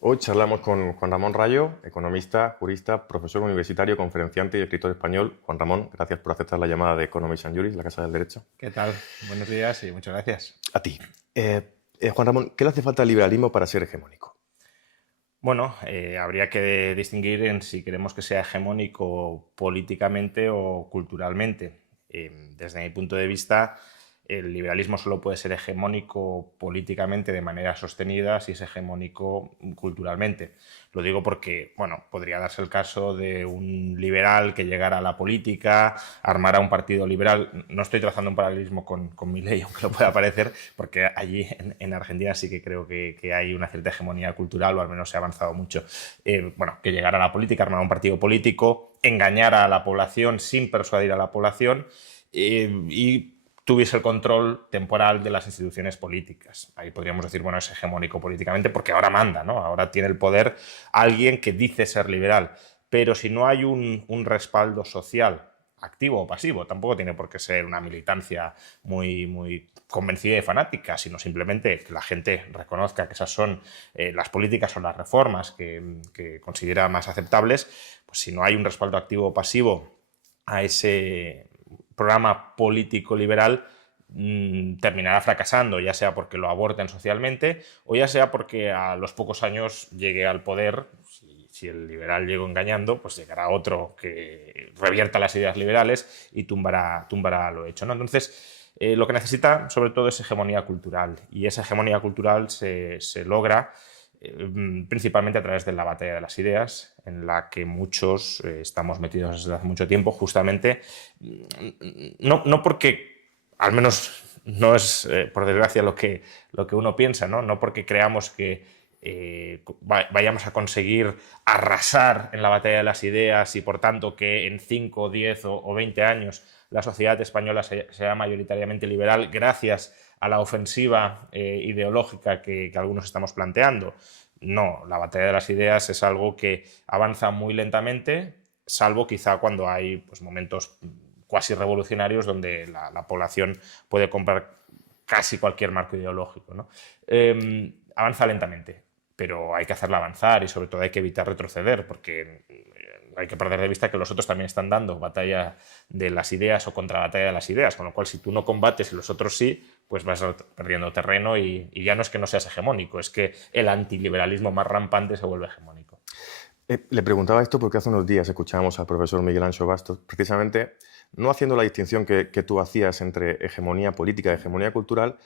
Hoy charlamos con Juan Ramón Rayo, economista, jurista, profesor universitario, conferenciante y escritor español. Juan Ramón, gracias por aceptar la llamada de Economics and Juris, la Casa del Derecho. ¿Qué tal? Buenos días y muchas gracias. A ti. Juan Ramón, ¿qué le hace falta al liberalismo para ser hegemónico? Bueno, habría que distinguir en si queremos que sea hegemónico políticamente o culturalmente. Desde mi punto de vista, el liberalismo solo puede ser hegemónico políticamente de manera sostenida si es hegemónico culturalmente. Lo digo porque, bueno, podría darse el caso de un liberal que llegara a la política, armara un partido liberal. No estoy trazando un paralelismo con Milei, aunque lo pueda parecer, porque allí en Argentina sí que creo que hay una cierta hegemonía cultural, o al menos se ha avanzado mucho. Bueno, que llegara a la política, armara un partido político, engañara a la población sin persuadir a la población y tuviese el control temporal de las instituciones políticas. Ahí podríamos decir, bueno, es hegemónico políticamente porque ahora manda, ¿no? Ahora tiene el poder alguien que dice ser liberal. Pero si no hay un respaldo social, activo o pasivo, tampoco tiene por qué ser una militancia muy convencida y fanática, sino simplemente que la gente reconozca que esas son las políticas o las reformas que considera más aceptables, pues si no hay un respaldo activo o pasivo a ese programa político liberal, terminará fracasando, ya sea porque lo aborten socialmente o ya sea porque a los pocos años llegue al poder. Si el liberal llegó engañando, pues llegará otro que revierta las ideas liberales y tumbará lo hecho, ¿no? Entonces, lo que necesita sobre todo es hegemonía cultural, y esa hegemonía cultural se logra principalmente a través de la batalla de las ideas, en la que muchos estamos metidos desde hace mucho tiempo, justamente no porque, al menos no es por desgracia lo que uno piensa, no porque creamos que vayamos a conseguir arrasar en la batalla de las ideas y por tanto que en 5, 10 o 20 años la sociedad española sea mayoritariamente liberal gracias a la ofensiva ideológica que algunos estamos planteando. No, la batalla de las ideas es algo que avanza muy lentamente, salvo quizá cuando hay pues, momentos cuasi revolucionarios donde la población puede comprar casi cualquier marco ideológico, ¿no? Avanza lentamente, pero hay que hacerla avanzar y sobre todo hay que evitar retroceder, porque hay que perder de vista que los otros también están dando batalla de las ideas o contra batalla de las ideas, con lo cual si tú no combates y los otros sí, pues vas perdiendo terreno y ya no es que no seas hegemónico, es que el antiliberalismo más rampante se vuelve hegemónico. Le preguntaba esto porque hace unos días escuchábamos al profesor Miguel Anxo Bastos, precisamente no haciendo la distinción que tú hacías entre hegemonía política y hegemonía cultural,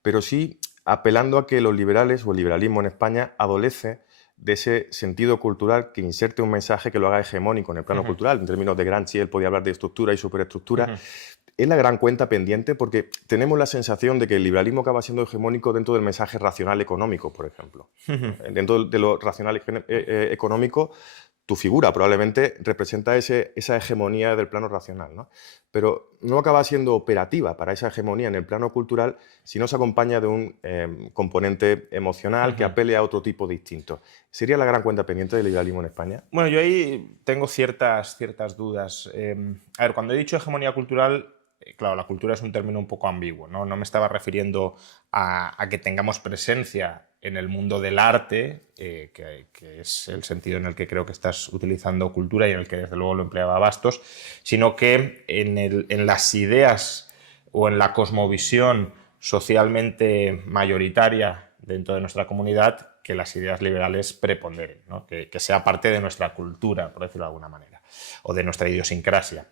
pero sí apelando a que los liberales o el liberalismo en España adolece de ese sentido cultural que inserte un mensaje que lo haga hegemónico en el plano cultural. En términos de Gramsci, él podía hablar de estructura y superestructura. Es la gran cuenta pendiente porque tenemos la sensación de que el liberalismo acaba siendo hegemónico dentro del mensaje racional económico, por ejemplo. Dentro de lo racional económico, tu figura probablemente representa esa hegemonía del plano racional, ¿no? Pero no acaba siendo operativa para esa hegemonía en el plano cultural si no se acompaña de un componente emocional que apele a otro tipo distinto. ¿Sería la gran cuenta pendiente del liberalismo en España? Bueno, yo ahí tengo ciertas dudas. A ver, cuando he dicho hegemonía cultural, claro, la cultura es un término un poco ambiguo, ¿no? No me estaba refiriendo a que tengamos presencia en el mundo del arte, que es el sentido en el que creo que estás utilizando cultura y en el que desde luego lo empleaba Bastos, sino que en las ideas o en la cosmovisión socialmente mayoritaria dentro de nuestra comunidad, que las ideas liberales preponderen, ¿no? Que sea parte de nuestra cultura, por decirlo de alguna manera, o de nuestra idiosincrasia.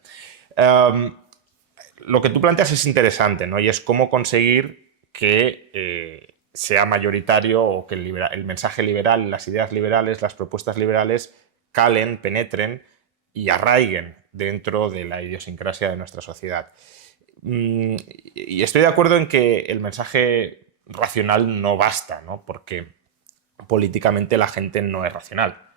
Lo que tú planteas es interesante, ¿no? Y es cómo conseguir que sea mayoritario o que el mensaje liberal, las ideas liberales, las propuestas liberales calen, penetren y arraiguen dentro de la idiosincrasia de nuestra sociedad. Y estoy de acuerdo en que el mensaje racional no basta, ¿no? Porque políticamente la gente no es racional.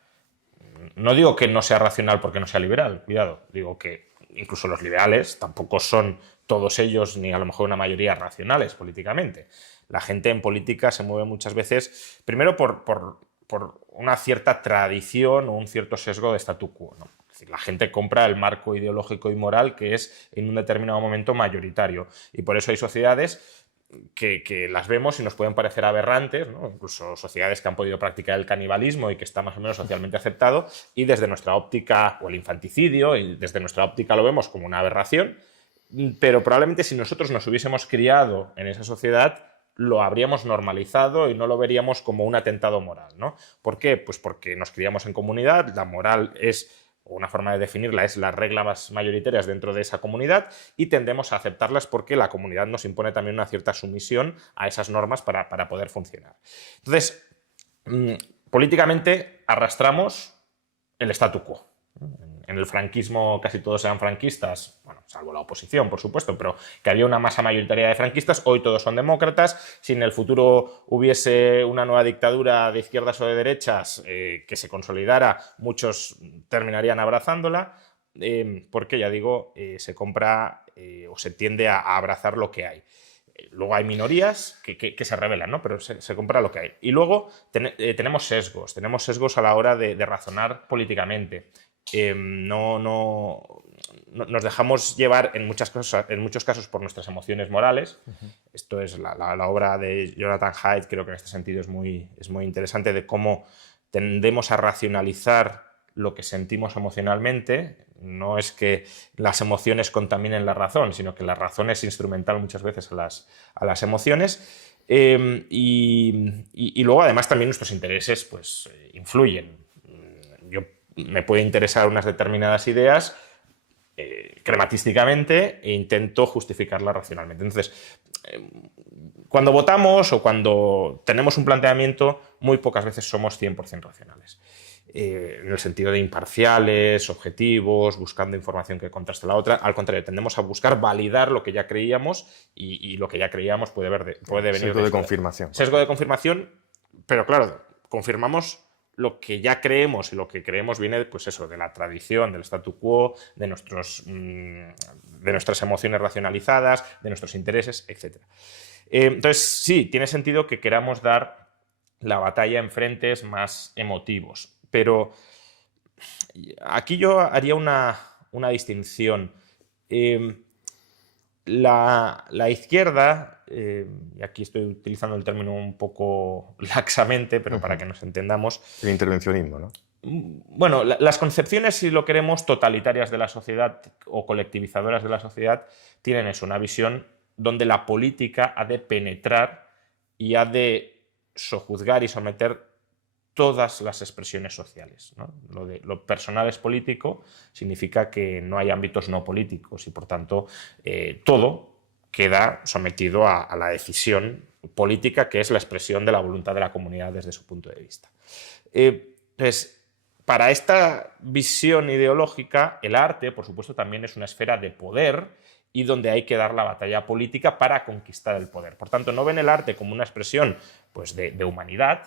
No digo que no sea racional porque no sea liberal, cuidado, digo que incluso los liberales tampoco son todos ellos, ni a lo mejor una mayoría, racionales políticamente. La gente en política se mueve muchas veces, primero por una cierta tradición o un cierto sesgo de statu quo, ¿no? Es decir, la gente compra el marco ideológico y moral que es en un determinado momento mayoritario. Y por eso hay sociedades que las vemos y nos pueden parecer aberrantes, ¿no? Incluso sociedades que han podido practicar el canibalismo y que está más o menos socialmente aceptado, y desde nuestra óptica, o el infanticidio, y desde nuestra óptica lo vemos como una aberración, pero probablemente si nosotros nos hubiésemos criado en esa sociedad, lo habríamos normalizado y no lo veríamos como un atentado moral, ¿no? ¿Por qué? Pues porque nos criamos en comunidad, la moral es, o una forma de definirla, es las reglas mayoritarias dentro de esa comunidad, y tendemos a aceptarlas porque la comunidad nos impone también una cierta sumisión a esas normas para poder funcionar. Entonces, políticamente arrastramos el statu quo. En el franquismo casi todos eran franquistas, bueno, salvo la oposición, por supuesto, pero que había una masa mayoritaria de franquistas. Hoy todos son demócratas. Si en el futuro hubiese una nueva dictadura de izquierdas o de derechas que se consolidara, muchos terminarían abrazándola, porque, ya digo, se compra o se tiende a abrazar lo que hay. Luego hay minorías que se rebelan, ¿no? Pero se compra lo que hay. Y luego tenemos sesgos a la hora de razonar políticamente. Nos dejamos llevar en muchos casos por nuestras emociones morales. Esto es la obra de Jonathan Haidt, creo que en este sentido es muy interesante, de cómo tendemos a racionalizar lo que sentimos emocionalmente. No es que las emociones contaminen la razón, sino que la razón es instrumental muchas veces a las emociones. Y luego, además, también nuestros intereses pues, influyen. Me puede interesar unas determinadas ideas crematísticamente e intento justificarlas racionalmente. Entonces, cuando votamos o cuando tenemos un planteamiento, muy pocas veces somos 100% racionales. En el sentido de imparciales, objetivos, buscando información que contraste la otra. Al contrario, tendemos a buscar validar lo que ya creíamos, y lo que ya creíamos puede venir... Sesgo de confirmación. Sesgo de confirmación, pero claro, confirmamos lo que ya creemos, y lo que creemos viene, pues eso, de la tradición, del statu quo, de nuestras emociones racionalizadas, de nuestros intereses, etc. Entonces, sí, tiene sentido que queramos dar la batalla en frentes más emotivos, pero aquí yo haría una distinción. La izquierda, y aquí estoy utilizando el término un poco laxamente, pero para que nos entendamos. El intervencionismo, ¿no? Bueno, las concepciones, si lo queremos, totalitarias de la sociedad o colectivizadoras de la sociedad, tienen eso, una visión donde la política ha de penetrar y ha de sojuzgar y someter todas las expresiones sociales, ¿no? Lo personal es político significa que no hay ámbitos no políticos, y por tanto todo queda sometido a la decisión política, que es la expresión de la voluntad de la comunidad desde su punto de vista. Entonces, para esta visión ideológica, el arte, por supuesto, también es una esfera de poder, y donde hay que dar la batalla política para conquistar el poder. Por tanto, no ven el arte como una expresión pues, de humanidad,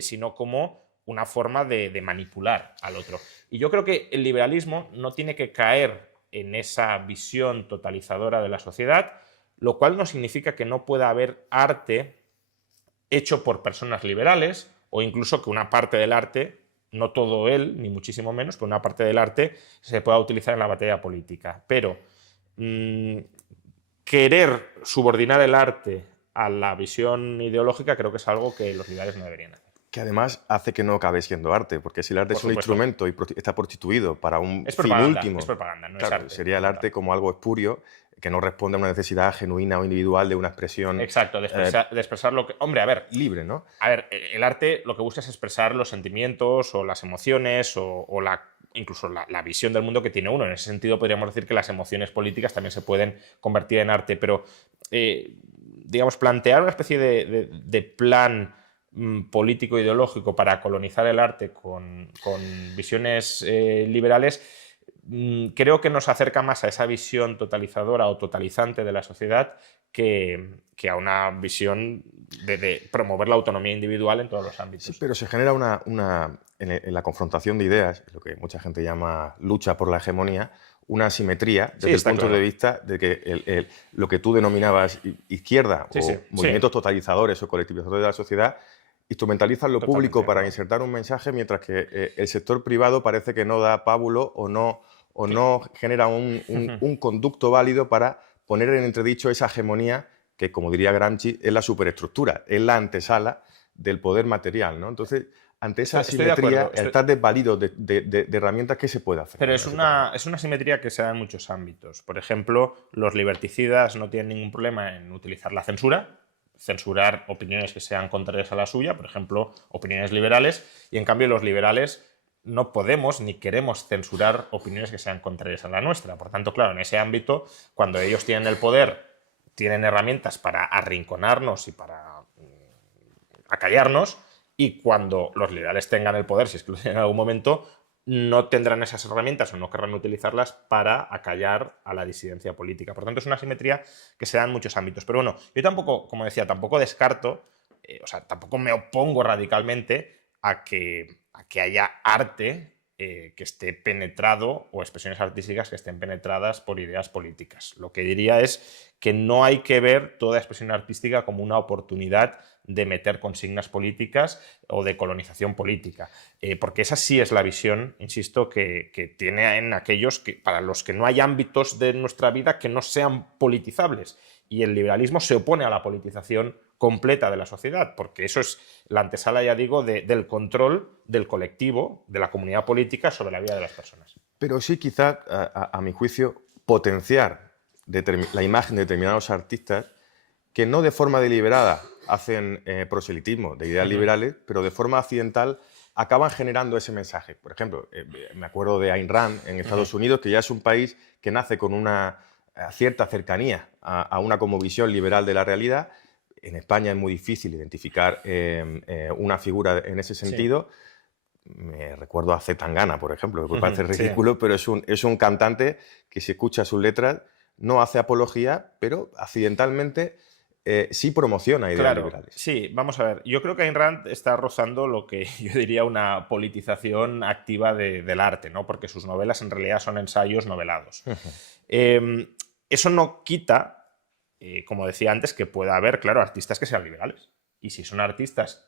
sino como una forma de manipular al otro. Y yo creo que el liberalismo no tiene que caer en esa visión totalizadora de la sociedad, lo cual no significa que no pueda haber arte hecho por personas liberales, o incluso que una parte del arte, no todo él, ni muchísimo menos, pero una parte del arte se pueda utilizar en la batalla política. Pero querer subordinar el arte a la visión ideológica creo que es algo que los liberales no deberían hacer. Que además hace que no acabe siendo arte, porque si el arte es un instrumento y está prostituido para un fin último, es propaganda, no claro, es arte. Sería el arte como algo espurio que no responde a una necesidad genuina o individual de una expresión. Exacto, de expresar lo que... Hombre, a ver... Libre, ¿no? A ver, el arte lo que busca es expresar los sentimientos o las emociones o incluso la visión del mundo que tiene uno. En ese sentido podríamos decir que las emociones políticas también se pueden convertir en arte, pero digamos, plantear una especie de plan político ideológico para colonizar el arte con visiones liberales, creo que nos acerca más a esa visión totalizadora o totalizante de la sociedad que a una visión de promover la autonomía individual en todos los ámbitos. Sí, pero se genera en la confrontación de ideas, lo que mucha gente llama lucha por la hegemonía, una asimetría desde el punto de vista de que lo que tú denominabas izquierda movimientos totalizadores o colectivizadores de la sociedad instrumentalizan lo público para insertar un mensaje, mientras que el sector privado parece que no da pábulo o no genera un conducto válido para poner en entredicho esa hegemonía que, como diría Gramsci, es la superestructura, es la antesala del poder material, ¿no? Entonces, ante esa Estoy de asimetría, acuerdo. estar desvalido de herramientas, ¿qué se puede hacer? Pero en es ese terreno? es una simetría que se da en muchos ámbitos. Por ejemplo, los liberticidas no tienen ningún problema en utilizar la censura, censurar opiniones que sean contrarias a la suya, por ejemplo, opiniones liberales, y en cambio los liberales no podemos ni queremos censurar opiniones que sean contrarias a la nuestra. Por tanto, claro, en ese ámbito, cuando ellos tienen el poder, tienen herramientas para arrinconarnos y para acallarnos, y cuando los liberales tengan el poder, si es que lo tienen en algún momento, no tendrán esas herramientas o no querrán utilizarlas para acallar a la disidencia política. Por tanto, es una simetría que se da en muchos ámbitos. Pero bueno, yo tampoco, como decía, tampoco descarto, o sea, tampoco me opongo radicalmente a que haya arte que esté penetrado o expresiones artísticas que estén penetradas por ideas políticas. Lo que diría es que no hay que ver toda expresión artística como una oportunidad de meter consignas políticas o de colonización política, porque esa sí es la visión, insisto, que tienen aquellos que, para los que no hay ámbitos de nuestra vida que no sean politizables, y el liberalismo se opone a la politización completa de la sociedad, porque eso es la antesala, ya digo, del control del colectivo, de la comunidad política sobre la vida de las personas. Pero sí, quizás, a mi juicio, potenciar la imagen de determinados artistas que no de forma deliberada hacen proselitismo de ideas liberales, pero de forma accidental acaban generando ese mensaje. Por ejemplo, me acuerdo de Ayn Rand en Estados Unidos, que ya es un país que nace con una cierta cercanía a una cosmovisión liberal de la realidad. En España es muy difícil identificar una figura en ese sentido. Sí. Me recuerdo a C. Tangana, por ejemplo, que puede parecer ridículo, sí, pero es un cantante que, si escucha sus letras, no hace apología, pero accidentalmente sí promociona ideas liberales. Sí, vamos a ver. Yo creo que Ayn Rand está rozando lo que yo diría una politización activa del arte, ¿no? Porque sus novelas en realidad son ensayos novelados. Eso no quita, como decía antes, que pueda haber, claro, artistas que sean liberales. Y si son artistas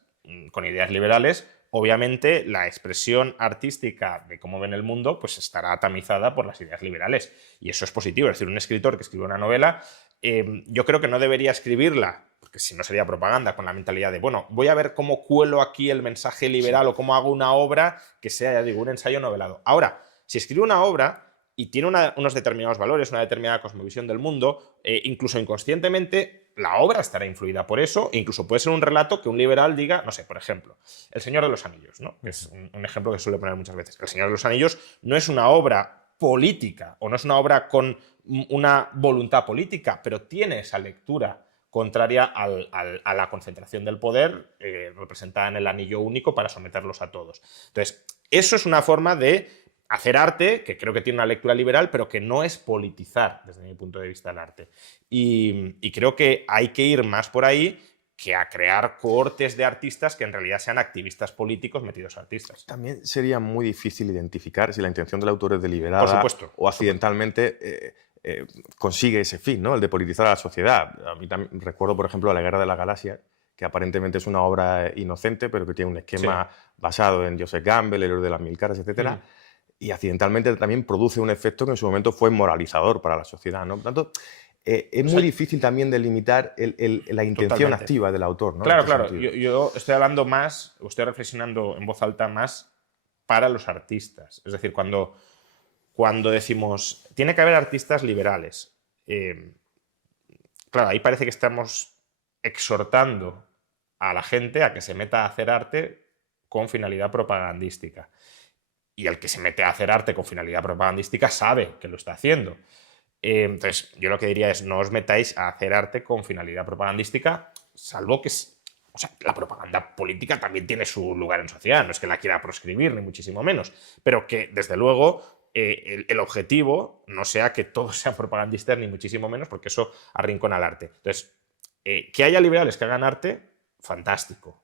con ideas liberales, obviamente la expresión artística de cómo ven el mundo pues estará tamizada por las ideas liberales. Y eso es positivo. Es decir, un escritor que escribe una novela, yo creo que no debería escribirla, porque si no sería propaganda, con la mentalidad de, bueno, voy a ver cómo cuelo aquí el mensaje liberal, sí, o cómo hago una obra que sea, ya digo, un ensayo novelado. Ahora, si escribe una obra y tiene unos determinados valores, una determinada cosmovisión del mundo, incluso inconscientemente, la obra estará influida por eso, e incluso puede ser un relato que un liberal diga, no sé, por ejemplo, El Señor de los Anillos, ¿no? Que es un ejemplo que suele poner muchas veces. El Señor de los Anillos no es una obra política o no es una obra con una voluntad política, pero tiene esa lectura contraria a la concentración del poder representada en el anillo único para someterlos a todos. Entonces, eso es una forma de hacer arte que creo que tiene una lectura liberal, pero que no es politizar, desde mi punto de vista, el arte. Y creo que hay que ir más por ahí que a crear cohortes de artistas que en realidad sean activistas políticos metidos artistas. También sería muy difícil identificar si la intención del autor es deliberada o accidentalmente consigue ese fin, ¿no? El de politizar a la sociedad. A mí también recuerdo, por ejemplo, La Guerra de las Galaxias, que aparentemente es una obra inocente, pero que tiene un esquema basado en Joseph Campbell, El héroe de las mil caras, etc. Y accidentalmente también produce un efecto que en su momento fue moralizador para la sociedad, ¿no? Por tanto, es muy difícil también delimitar la intención activa del autor, ¿no? Claro. Yo estoy hablando más, o estoy reflexionando en voz alta más para los artistas. Es decir, cuando decimos, tiene que haber artistas liberales, claro, ahí parece que estamos exhortando a la gente a que se meta a hacer arte con finalidad propagandística. Y el que se mete a hacer arte con finalidad propagandística sabe que lo está haciendo. Entonces, yo lo que diría es, no os metáis a hacer arte con finalidad propagandística, salvo que o sea, la propaganda política también tiene su lugar en sociedad, no es que la quiera proscribir, ni muchísimo menos, pero que, desde luego, el objetivo no sea que todos sean propagandistas, ni muchísimo menos, porque eso arrincona al arte. Entonces, que haya liberales que hagan arte, fantástico.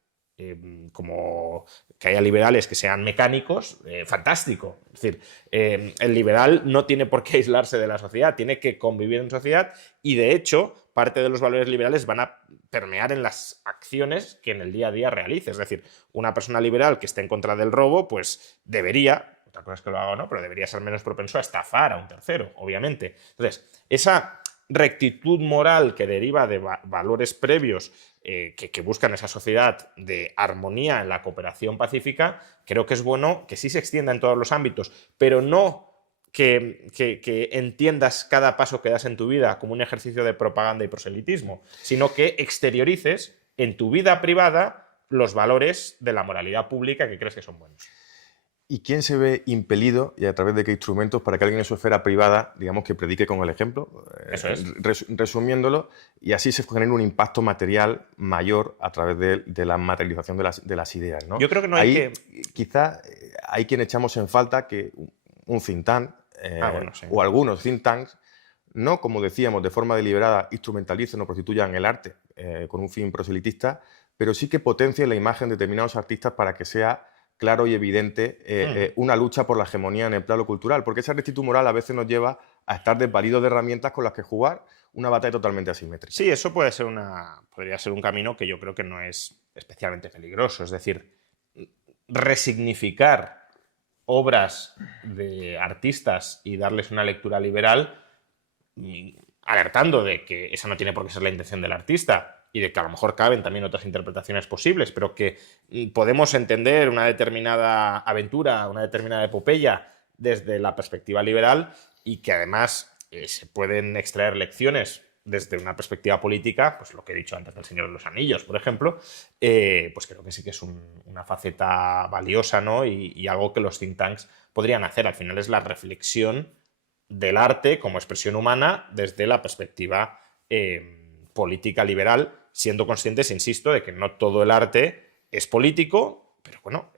Como que haya liberales que sean mecánicos, fantástico. Es decir, el liberal no tiene por qué aislarse de la sociedad, tiene que convivir en sociedad, y de hecho parte de los valores liberales van a permear en las acciones que en el día a día realice. Es decir, una persona liberal que esté en contra del robo, pues debería, otra cosa es que lo haga o no, pero debería ser menos propenso a estafar a un tercero, obviamente. Entonces, esa rectitud moral que deriva de valores previos que buscan esa sociedad de armonía en la cooperación pacífica, creo que es bueno que sí se extienda en todos los ámbitos, pero no que entiendas cada paso que das en tu vida como un ejercicio de propaganda y proselitismo, sino que exteriorices en tu vida privada los valores de la moralidad pública que crees que son buenos. ¿Y quién se ve impelido y a través de qué instrumentos para que alguien en su esfera privada, digamos, que predique con el ejemplo? Eso es. Resumiéndolo, y así se genera un impacto material mayor a través de la materialización de las ideas, ¿no? Yo creo que no hay que... Quizá hay quien echamos en falta que un think tank bueno, sí. o algunos think tanks, no, como decíamos, de forma deliberada instrumentalicen o prostituyan el arte con un fin proselitista, pero sí que potencien la imagen de determinados artistas para que sea claro y evidente una lucha por la hegemonía en el plano cultural, porque esa rectitud moral a veces nos lleva a estar desvalidos de herramientas con las que jugar una batalla totalmente asimétrica. Sí, eso podría ser un camino que yo creo que no es especialmente peligroso, es decir, resignificar obras de artistas y darles una lectura liberal, alertando de que esa no tiene por qué ser la intención del artista y de que a lo mejor caben también otras interpretaciones posibles, pero que podemos entender una determinada aventura, una determinada epopeya desde la perspectiva liberal y que además se pueden extraer lecciones desde una perspectiva política, pues lo que he dicho antes del Señor de los Anillos, por ejemplo, pues creo que sí que es una faceta valiosa, ¿no? Y algo que los think tanks podrían hacer. Al final es la reflexión del arte como expresión humana desde la perspectiva política liberal, siendo conscientes, insisto, de que no todo el arte es político, pero bueno,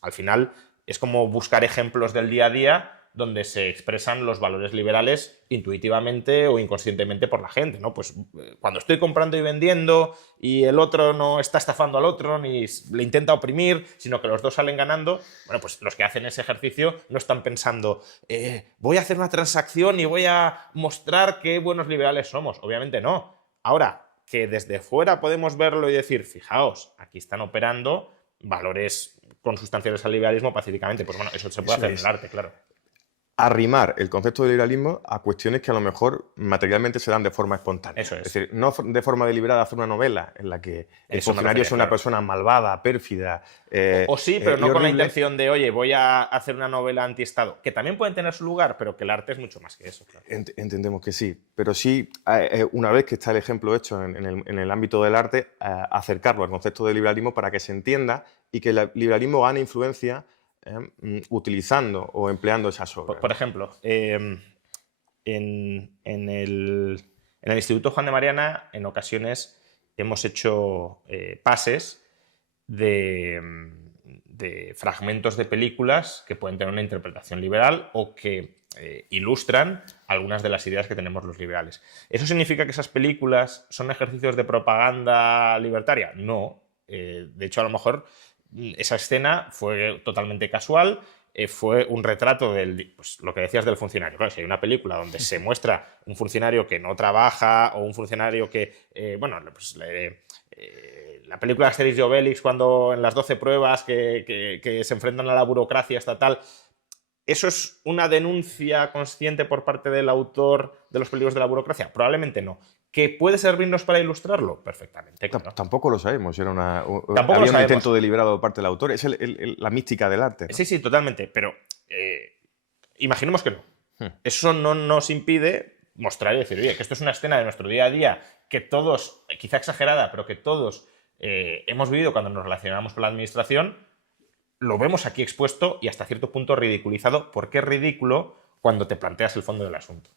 al final es como buscar ejemplos del día a día donde se expresan los valores liberales intuitivamente o inconscientemente por la gente, ¿no? Pues cuando estoy comprando y vendiendo y el otro no está estafando al otro ni le intenta oprimir, sino que los dos salen ganando, bueno, pues los que hacen ese ejercicio no están pensando voy a hacer una transacción y voy a mostrar qué buenos liberales somos. Obviamente no. Ahora, que desde fuera podemos verlo y decir, fijaos, aquí están operando valores consustanciales al liberalismo pacíficamente. Pues bueno, eso se puede hacer en el arte, claro. Arrimar el concepto de liberalismo a cuestiones que a lo mejor materialmente se dan de forma espontánea. Eso es. Es decir, no de forma deliberada hacer una novela en la que el funcionario es una persona malvada, pérfida. O sí, pero no con la horrible. intención de, oye, voy a hacer una novela antiestado, que también pueden tener su lugar, pero que el arte es mucho más que eso. Claro. Entendemos que sí, pero sí, una vez que está el ejemplo hecho en el ámbito del arte, acercarlo al concepto de liberalismo para que se entienda y que el liberalismo gane influencia utilizando o empleando esas obras. Por ejemplo, en el Instituto Juan de Mariana, en ocasiones hemos hecho pases de fragmentos de películas que pueden tener una interpretación liberal o que ilustran algunas de las ideas que tenemos los liberales. ¿Eso significa que esas películas son ejercicios de propaganda libertaria? No. De hecho, a lo mejor esa escena fue totalmente casual, fue un retrato pues, lo que decías del funcionario. Claro, si hay una película donde se muestra un funcionario que no trabaja o un funcionario que, pues, la película de Asterix y Obelix, cuando en las 12 pruebas que se enfrentan a la burocracia estatal, ¿eso es una denuncia consciente por parte del autor de los peligros de la burocracia? Probablemente no. ¿Que puede servirnos para ilustrarlo? Perfectamente, claro. Tampoco lo sabemos. Era Tampoco había lo un intento deliberado por parte del autor. Es la mística del arte, ¿no? Sí, totalmente. Pero imaginemos que no. Eso no nos impide mostrar y decir, oye, que esto es una escena de nuestro día a día que todos, quizá exagerada, pero que todos hemos vivido cuando nos relacionamos con la administración. Lo vemos aquí expuesto y hasta cierto punto ridiculizado, porque es ridículo cuando te planteas el fondo del asunto.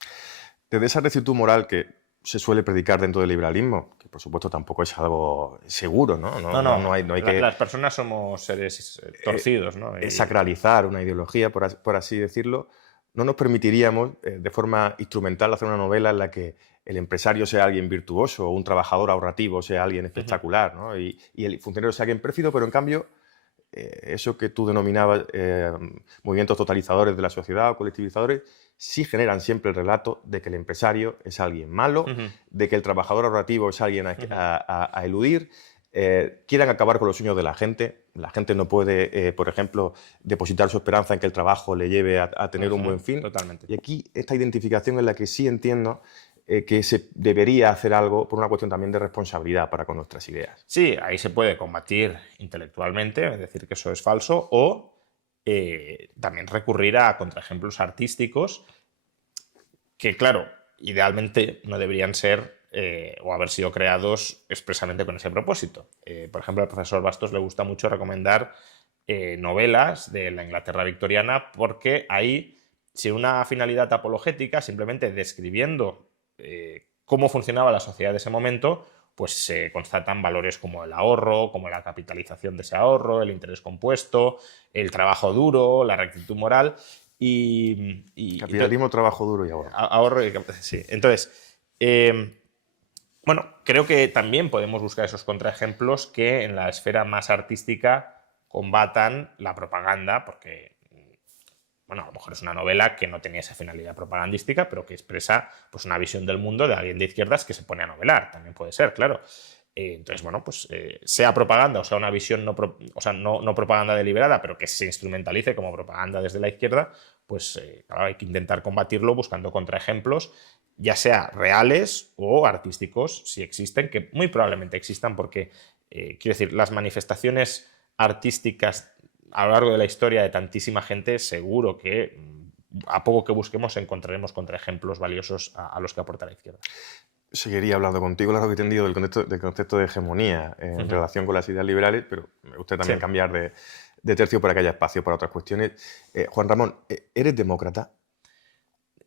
Desde esa rectitud moral que se suele predicar dentro del liberalismo, que por supuesto tampoco es algo seguro, ¿no? No hay que... Las personas somos seres torcidos, ¿no? Sacralizar una ideología, por así decirlo. No nos permitiríamos, de forma instrumental, hacer una novela en la que el empresario sea alguien virtuoso o un trabajador ahorrativo sea alguien espectacular, ¿no? Y el funcionario sea alguien pérfido, pero en cambio eso que tú denominabas movimientos totalizadores de la sociedad o colectivizadores, sí generan siempre el relato de que el empresario es alguien malo, de que el trabajador ahorrativo es alguien a eludir, quieran acabar con los sueños de la gente. La gente no puede, por ejemplo, depositar su esperanza en que el trabajo le lleve a tener un buen fin. Totalmente. Y aquí esta identificación es la que sí entiendo que se debería hacer algo por una cuestión también de responsabilidad para con nuestras ideas. Sí, ahí se puede combatir intelectualmente, decir que eso es falso, o también recurrir a contraejemplos artísticos que, claro, idealmente no deberían ser o haber sido creados expresamente con ese propósito. Por ejemplo, al profesor Bastos le gusta mucho recomendar novelas de la Inglaterra victoriana porque ahí, sin una finalidad apologética, simplemente describiendo cómo funcionaba la sociedad de ese momento, pues se constatan valores como el ahorro, como la capitalización de ese ahorro, el interés compuesto, el trabajo duro, la rectitud moral Capitalismo, trabajo duro y ahorro. Ahorro y sí. Entonces, bueno, creo que también podemos buscar esos contraejemplos que en la esfera más artística combatan la propaganda, porque, bueno, a lo mejor es una novela que no tenía esa finalidad propagandística, pero que expresa pues, una visión del mundo de alguien de izquierdas que se pone a novelar. También puede ser, claro. Entonces, bueno, pues sea propaganda o sea una visión no propaganda deliberada, pero que se instrumentalice como propaganda desde la izquierda, pues claro, hay que intentar combatirlo buscando contraejemplos, ya sea reales o artísticos, si existen, que muy probablemente existan, porque, quiero decir, las manifestaciones artísticas a lo largo de la historia de tantísima gente, seguro que a poco que busquemos encontraremos contraejemplos valiosos a los que aporta la izquierda. Seguiría hablando contigo largo y tendido del concepto de hegemonía en relación con las ideas liberales, pero me gustaría también cambiar de tercio para que haya espacio para otras cuestiones. Juan Ramón, ¿eres demócrata?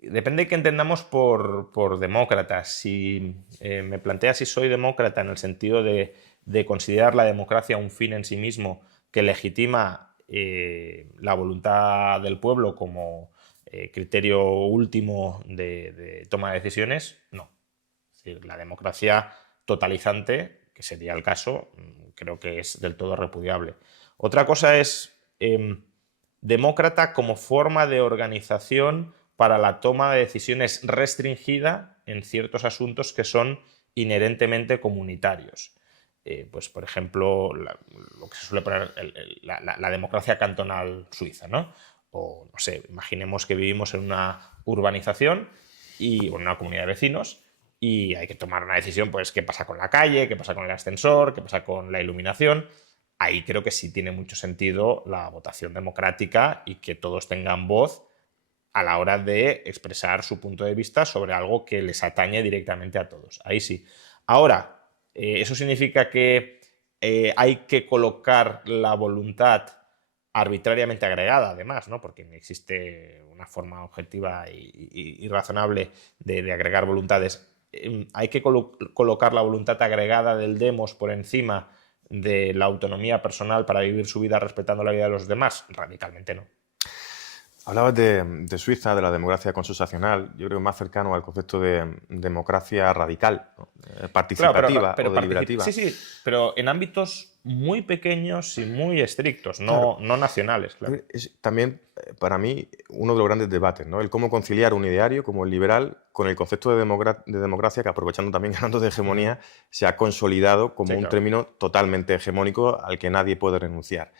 Depende de qué entendamos por demócrata. Si me planteas si soy demócrata en el sentido de considerar la democracia un fin en sí mismo que legitima la voluntad del pueblo como criterio último de toma de decisiones, no. Es decir, la democracia totalizante, que sería el caso, creo que es del todo repudiable. Otra cosa es demócrata como forma de organización para la toma de decisiones restringida en ciertos asuntos que son inherentemente comunitarios. Pues, por ejemplo, lo que se suele poner la democracia cantonal suiza, ¿no? O, no sé, imaginemos que vivimos en una urbanización o en una comunidad de vecinos y hay que tomar una decisión, pues, qué pasa con la calle, qué pasa con el ascensor, qué pasa con la iluminación. Ahí creo que sí tiene mucho sentido la votación democrática y que todos tengan voz a la hora de expresar su punto de vista sobre algo que les atañe directamente a todos. Ahí sí. Ahora, ¿eso significa que hay que colocar la voluntad arbitrariamente agregada, además, ¿no? Porque no existe una forma objetiva y razonable de agregar voluntades? ¿Hay que colocar la voluntad agregada del demos por encima de la autonomía personal para vivir su vida respetando la vida de los demás? Radicalmente no. Hablabas de Suiza, de la democracia consensuacional, yo creo más cercano al concepto de democracia radical, ¿no? Participativa, pero o deliberativa. Sí, pero en ámbitos muy pequeños y muy estrictos, no nacionales, claro. Es también, para mí, uno de los grandes debates, ¿no? El cómo conciliar un ideario como el liberal con el concepto de democracia que, aprovechando también, hablando de hegemonía, se ha consolidado como un término totalmente hegemónico al que nadie puede renunciar.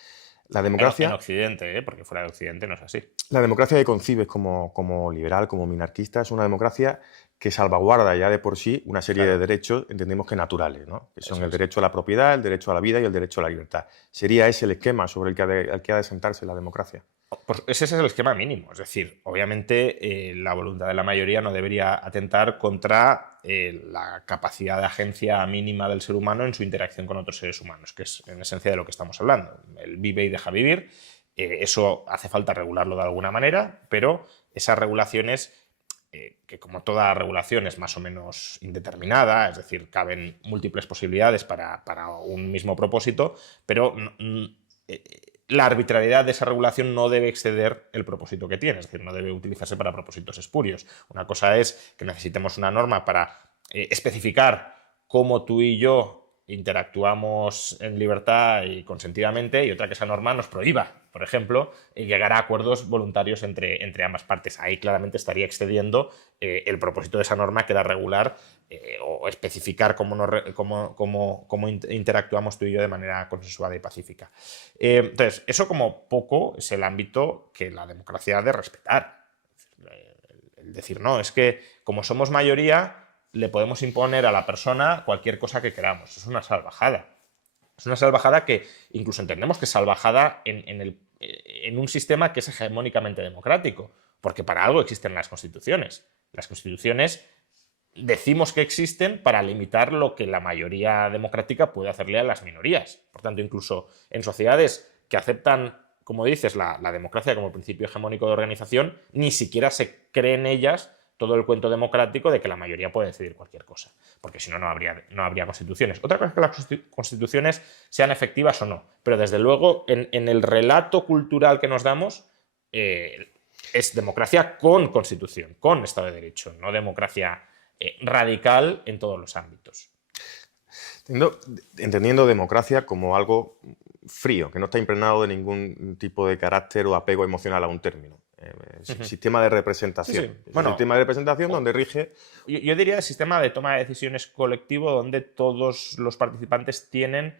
La democracia... En Occidente, porque fuera de Occidente no es así. La democracia que concibes como liberal, como minarquista, es una democracia que salvaguarda ya de por sí una serie de derechos, entendemos que naturales, ¿no? Que son el derecho a la propiedad, el derecho a la vida y el derecho a la libertad. ¿Sería ese el esquema sobre el que ha de sentarse la democracia? Pues ese es el esquema mínimo. Es decir, obviamente la voluntad de la mayoría no debería atentar contra la capacidad de agencia mínima del ser humano en su interacción con otros seres humanos, que es en esencia de lo que estamos hablando. El vive y deja vivir. Eso hace falta regularlo de alguna manera, pero esas regulaciones, que como toda regulación es más o menos indeterminada, es decir, caben múltiples posibilidades para un mismo propósito, pero la arbitrariedad de esa regulación no debe exceder el propósito que tiene, es decir, no debe utilizarse para propósitos espurios. Una cosa es que necesitemos una norma para especificar cómo tú y yo interactuamos en libertad y consentidamente, y otra que esa norma nos prohíba, por ejemplo, llegar a acuerdos voluntarios entre ambas partes. Ahí claramente estaría excediendo el propósito de esa norma, que era regular o especificar cómo interactuamos tú y yo de manera consensuada y pacífica. Entonces, eso como poco es el ámbito que la democracia ha de respetar. El decir, no, es que como somos mayoría, le podemos imponer a la persona cualquier cosa que queramos. Es una salvajada. Es una salvajada que incluso entendemos que es salvajada en un sistema que es hegemónicamente democrático, porque para algo existen las constituciones. Las constituciones decimos que existen para limitar lo que la mayoría democrática puede hacerle a las minorías. Por tanto, incluso en sociedades que aceptan, como dices, la democracia como principio hegemónico de organización, ni siquiera se cree en ellas todo el cuento democrático de que la mayoría puede decidir cualquier cosa, porque si no, no habría constituciones. Otra cosa es que las constituciones sean efectivas o no, pero desde luego en el relato cultural que nos damos es democracia con constitución, con Estado de Derecho, no democracia radical en todos los ámbitos. Entendiendo democracia como algo frío, que no está impregnado de ningún tipo de carácter o apego emocional a un término. Sistema de representación. Sí. Bueno, sistema de representación donde rige... Yo diría el sistema de toma de decisiones colectivo donde todos los participantes tienen,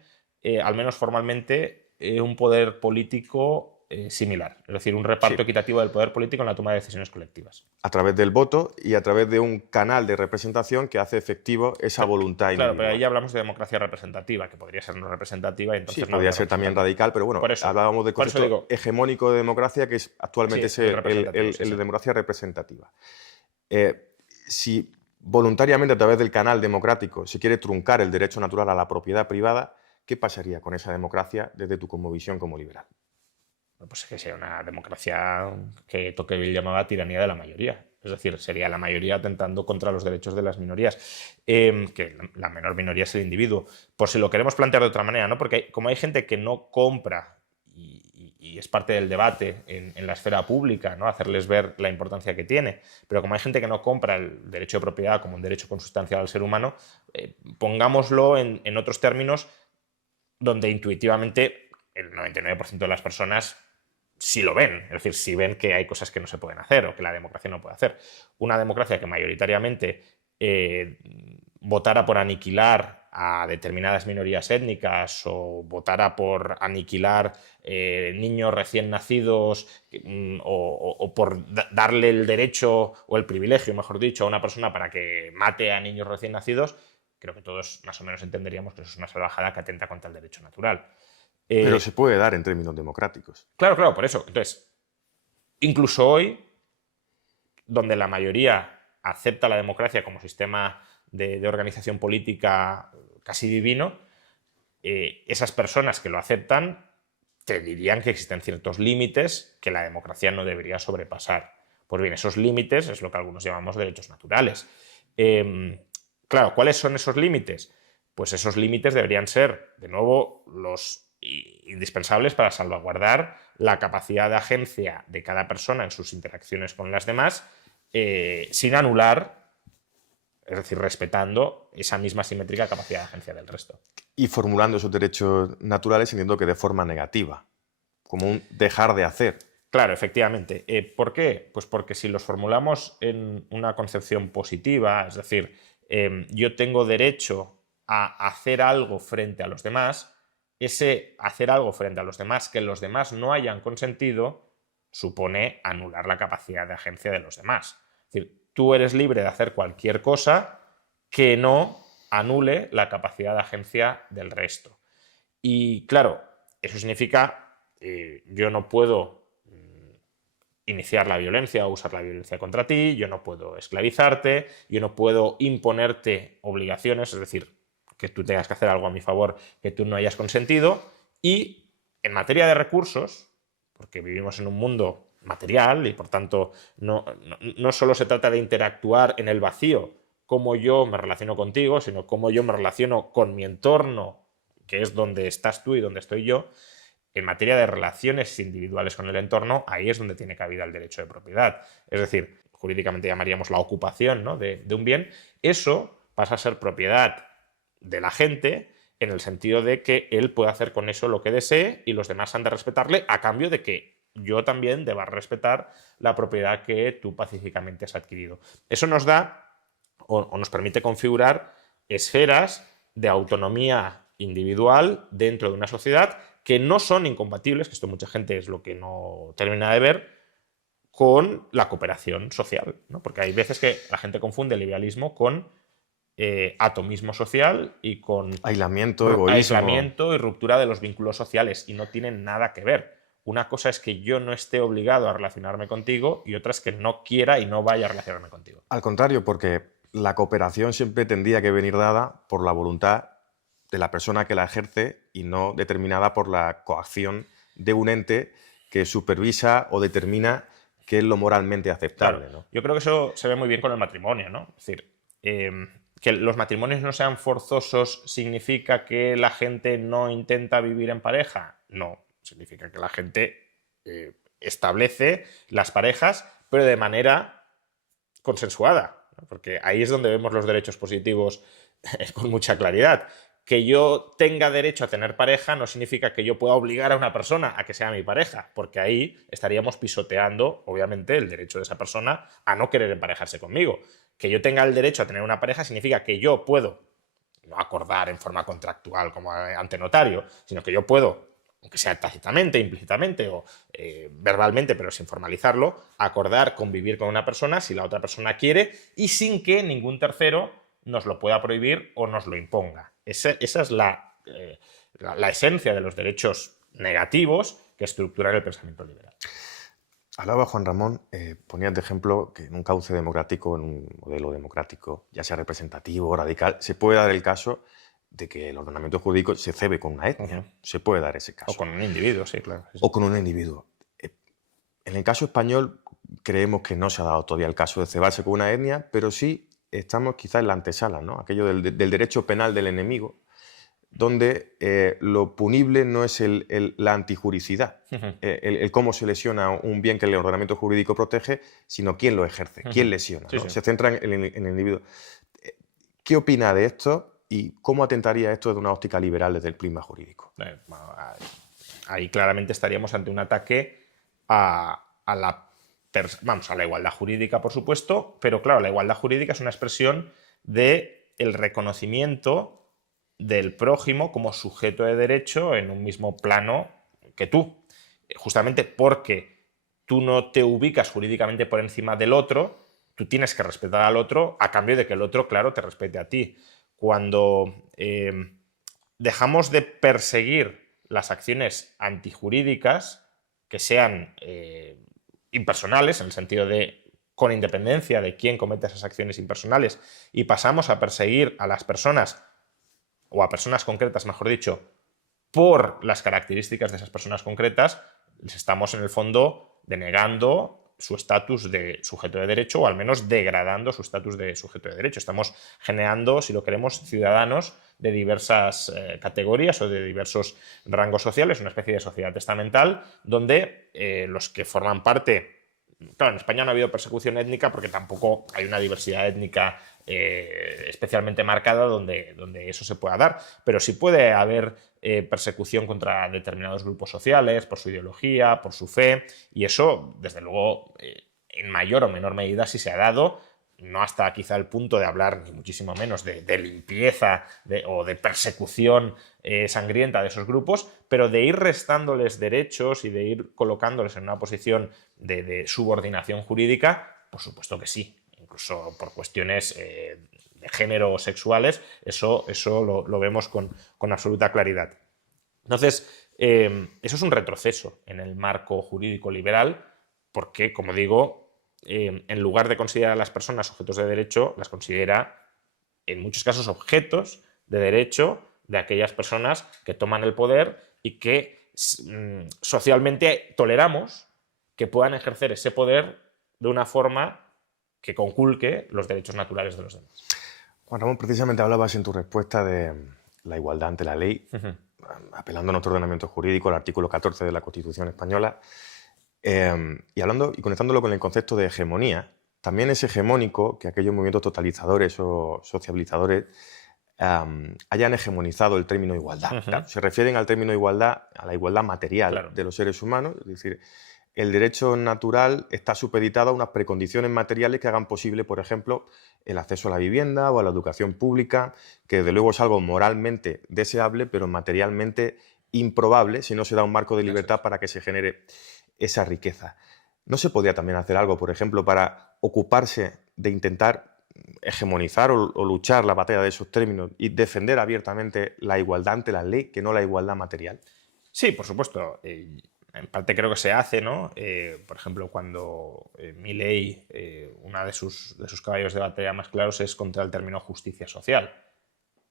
al menos formalmente, un poder político similar. Es decir, un reparto equitativo del poder político en la toma de decisiones colectivas. A través del voto y a través de un canal de representación que hace efectivo esa voluntad individual. Claro, pero ahí ya hablamos de democracia representativa, que podría ser no representativa. Y entonces sí, podría ser también radical, pero bueno, hablábamos del concepto hegemónico de democracia, que es actualmente el democracia representativa. Si voluntariamente a través del canal democrático se quiere truncar el derecho natural a la propiedad privada, ¿qué pasaría con esa democracia desde tu cosmovisión como liberal? Pues que sea una democracia que Tocqueville llamaba tiranía de la mayoría. Es decir, sería la mayoría atentando contra los derechos de las minorías. Que la menor minoría es el individuo. Por si lo queremos plantear de otra manera, ¿no? Porque como hay gente que no compra, y es parte del debate en la esfera pública, ¿no? Hacerles ver la importancia que tiene, pero como hay gente que no compra el derecho de propiedad como un derecho consustancial al ser humano, pongámoslo en otros términos donde intuitivamente el 99% de las personas sí lo ven, es decir, sí ven que hay cosas que no se pueden hacer o que la democracia no puede hacer. Una democracia que mayoritariamente votara por aniquilar a determinadas minorías étnicas o votara por aniquilar niños recién nacidos o por darle el derecho o el privilegio, mejor dicho, a una persona para que mate a niños recién nacidos, creo que todos más o menos entenderíamos que eso es una salvajada que atenta contra el derecho natural. Pero se puede dar en términos democráticos. Claro, por eso. Entonces, incluso hoy, donde la mayoría acepta la democracia como sistema de organización política casi divino, esas personas que lo aceptan te dirían que existen ciertos límites que la democracia no debería sobrepasar. Pues bien, esos límites es lo que algunos llamamos derechos naturales. Claro, ¿cuáles son esos límites? Pues esos límites deberían ser, de nuevo, los indispensables para salvaguardar la capacidad de agencia de cada persona en sus interacciones con las demás, sin anular, es decir, respetando esa misma simétrica capacidad de agencia del resto. Y formulando esos derechos naturales, entiendo que de forma negativa, como un dejar de hacer. Claro, efectivamente. ¿Por qué? Pues porque si los formulamos en una concepción positiva, es decir, yo tengo derecho a hacer algo frente a los demás, ese hacer algo frente a los demás que los demás no hayan consentido supone anular la capacidad de agencia de los demás. Es decir, tú eres libre de hacer cualquier cosa que no anule la capacidad de agencia del resto. Y claro, eso significa yo no puedo iniciar la violencia o usar la violencia contra ti, yo no puedo esclavizarte, yo no puedo imponerte obligaciones, es decir, que tú tengas que hacer algo a mi favor que tú no hayas consentido. Y en materia de recursos, porque vivimos en un mundo material y por tanto no solo se trata de interactuar en el vacío, cómo yo me relaciono contigo, sino cómo yo me relaciono con mi entorno, que es donde estás tú y donde estoy yo. En materia de relaciones individuales con el entorno, ahí es donde tiene cabida el derecho de propiedad. Es decir, jurídicamente llamaríamos la ocupación, ¿no? de un bien. Eso pasa a ser propiedad de la gente en el sentido de que él puede hacer con eso lo que desee y los demás han de respetarle a cambio de que yo también deba respetar la propiedad que tú pacíficamente has adquirido. Eso nos da o nos permite configurar esferas de autonomía individual dentro de una sociedad que no son incompatibles, que esto mucha gente es lo que no termina de ver, con la cooperación social, ¿no? Porque hay veces que la gente confunde el liberalismo con atomismo social y con aislamiento, egoísmo. aislamiento y ruptura de los vínculos sociales, y no tienen nada que ver. Una cosa es que yo no esté obligado a relacionarme contigo y otra es que no quiera y no vaya a relacionarme contigo. Al contrario, porque la cooperación siempre tendría que venir dada por la voluntad de la persona que la ejerce y no determinada por la coacción de un ente que supervisa o determina qué es lo moralmente aceptable. Claro, ¿no? yo creo que eso se ve muy bien con el matrimonio, ¿no? Es decir, que los matrimonios no sean forzosos significa que la gente no intenta vivir en pareja. No, significa que la gente establece las parejas, pero de manera consensuada, ¿no? Porque ahí es donde vemos los derechos positivos con mucha claridad. Que yo tenga derecho a tener pareja no significa que yo pueda obligar a una persona a que sea mi pareja, porque ahí estaríamos pisoteando, obviamente, el derecho de esa persona a no querer emparejarse conmigo. Que yo tenga el derecho a tener una pareja significa que yo puedo, no acordar en forma contractual como ante notario, sino que yo puedo, aunque sea tácitamente, implícitamente o verbalmente, pero sin formalizarlo, acordar convivir con una persona si la otra persona quiere y sin que ningún tercero nos lo pueda prohibir o nos lo imponga. Esa es la esencia de los derechos negativos que estructuran el pensamiento liberal. Hablaba Juan Ramón, ponías de ejemplo que en un cauce democrático, en un modelo democrático, ya sea representativo o radical, se puede dar el caso de que el ordenamiento jurídico se cebe con una etnia. Se puede dar ese caso. O con un individuo, sí, claro. Sí. O con un individuo. En el caso español creemos que no se ha dado todavía el caso de cebarse con una etnia, pero sí estamos quizás en la antesala, ¿no? Aquello del derecho penal del enemigo, donde lo punible no es la antijuricidad, el cómo se lesiona un bien que el ordenamiento jurídico protege, sino quién lo ejerce, quién lesiona. ¿No? Sí. Se centra en el individuo. ¿Qué opina de esto y cómo atentaría esto desde una óptica liberal desde el prisma jurídico? Ahí claramente estaríamos ante un ataque a la igualdad jurídica, por supuesto, pero claro, la igualdad jurídica es una expresión del reconocimiento del prójimo como sujeto de derecho en un mismo plano que tú. Justamente porque tú no te ubicas jurídicamente por encima del otro, tú tienes que respetar al otro a cambio de que el otro, claro, te respete a ti. Cuando dejamos de perseguir las acciones antijurídicas que sean impersonales, en el sentido de con independencia de quién comete esas acciones impersonales, y pasamos a perseguir a las personas, o a personas concretas, mejor dicho, por las características de esas personas concretas, les estamos en el fondo denegando su estatus de sujeto de derecho, o al menos degradando su estatus de sujeto de derecho. Estamos generando, si lo queremos, ciudadanos de diversas categorías o de diversos rangos sociales, una especie de sociedad testamental, donde los que forman parte... Claro, en España no ha habido persecución étnica porque tampoco hay una diversidad étnica especialmente marcada donde eso se pueda dar, pero sí puede haber persecución contra determinados grupos sociales por su ideología, por su fe, y eso, desde luego, en mayor o menor medida sí se ha dado, no hasta quizá el punto de hablar, ni muchísimo menos, de limpieza o de persecución sangrienta de esos grupos, pero de ir restándoles derechos y de ir colocándoles en una posición de subordinación jurídica, por supuesto que sí. Incluso por cuestiones de género o sexuales, eso lo vemos con absoluta claridad. Entonces, eso es un retroceso en el marco jurídico liberal porque, como digo, en lugar de considerar a las personas sujetos de derecho, las considera, en muchos casos, objetos de derecho de aquellas personas que toman el poder y que socialmente toleramos que puedan ejercer ese poder de una forma que conculque los derechos naturales de los demás. Juan Ramón, precisamente hablabas en tu respuesta de la igualdad ante la ley, apelando a nuestro ordenamiento jurídico, al artículo 14 de la Constitución española, y conectándolo con el concepto de hegemonía. También es hegemónico que aquellos movimientos totalizadores o sociabilizadores hayan hegemonizado el término igualdad. Claro, se refieren al término igualdad, a la igualdad material de los seres humanos, es decir, el derecho natural está supeditado a unas precondiciones materiales que hagan posible, por ejemplo, el acceso a la vivienda o a la educación pública, que desde luego es algo moralmente deseable, pero materialmente improbable si no se da un marco de libertad para que se genere esa riqueza. ¿No se podría también hacer algo, por ejemplo, para ocuparse de intentar hegemonizar o luchar la batalla de esos términos y defender abiertamente la igualdad ante la ley, que no la igualdad material? Sí, por supuesto. En parte creo que se hace, ¿no? Por ejemplo, cuando Milei, uno de sus caballos de batalla más claros es contra el término justicia social,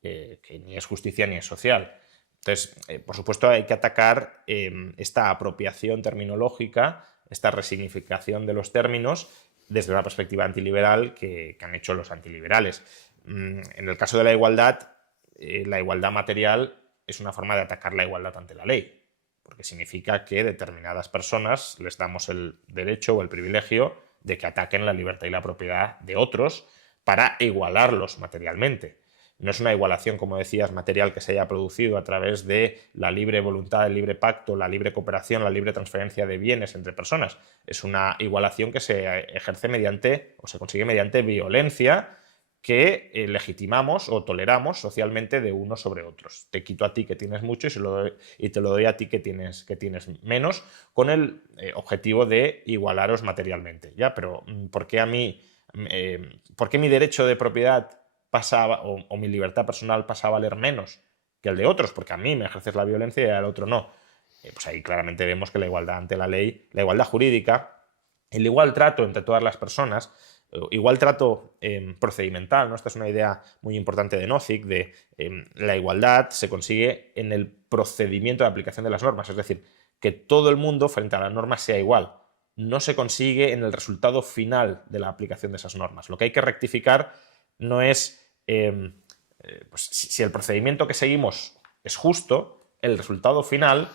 que ni es justicia ni es social. Entonces, por supuesto, hay que atacar esta apropiación terminológica, esta resignificación de los términos desde una perspectiva antiliberal que han hecho los antiliberales. En el caso de la igualdad material es una forma de atacar la igualdad ante la ley, porque significa que determinadas personas les damos el derecho o el privilegio de que ataquen la libertad y la propiedad de otros para igualarlos materialmente. No es una igualación, como decías, material que se haya producido a través de la libre voluntad, el libre pacto, la libre cooperación, la libre transferencia de bienes entre personas. Es una igualación que se ejerce mediante, o se consigue mediante violencia, que legitimamos o toleramos socialmente de unos sobre otros. Te quito a ti que tienes mucho y te lo doy a ti que tienes menos, con el objetivo de igualaros materialmente. ¿Ya? Pero ¿por qué por qué mi derecho de propiedad o mi libertad personal pasa a valer menos que el de otros? Porque a mí me ejerces la violencia y al otro no. Pues ahí claramente vemos que la igualdad ante la ley, la igualdad jurídica, el igual trato entre todas las personas, igual trato procedimental, ¿no? Esta es una idea muy importante de Nozick, de la igualdad se consigue en el procedimiento de aplicación de las normas, es decir, que todo el mundo frente a las normas sea igual. No se consigue en el resultado final de la aplicación de esas normas. Lo que hay que rectificar no es pues, si el procedimiento que seguimos es justo, el resultado final,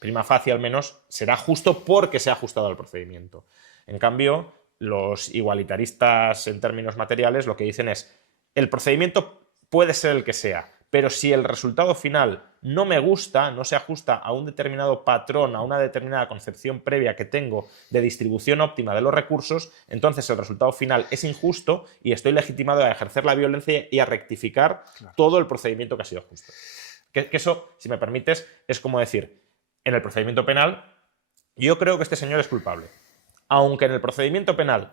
prima facie al menos, será justo porque se ha ajustado al procedimiento. En cambio, los igualitaristas en términos materiales lo que dicen es el procedimiento puede ser el que sea, pero si el resultado final no me gusta, no se ajusta a un determinado patrón, a una determinada concepción previa que tengo de distribución óptima de los recursos, entonces el resultado final es injusto y estoy legitimado a ejercer la violencia y a rectificar todo el procedimiento que ha sido justo. Que eso, si me permites, es como decir, en el procedimiento penal, yo creo que este señor es culpable. Aunque en el procedimiento penal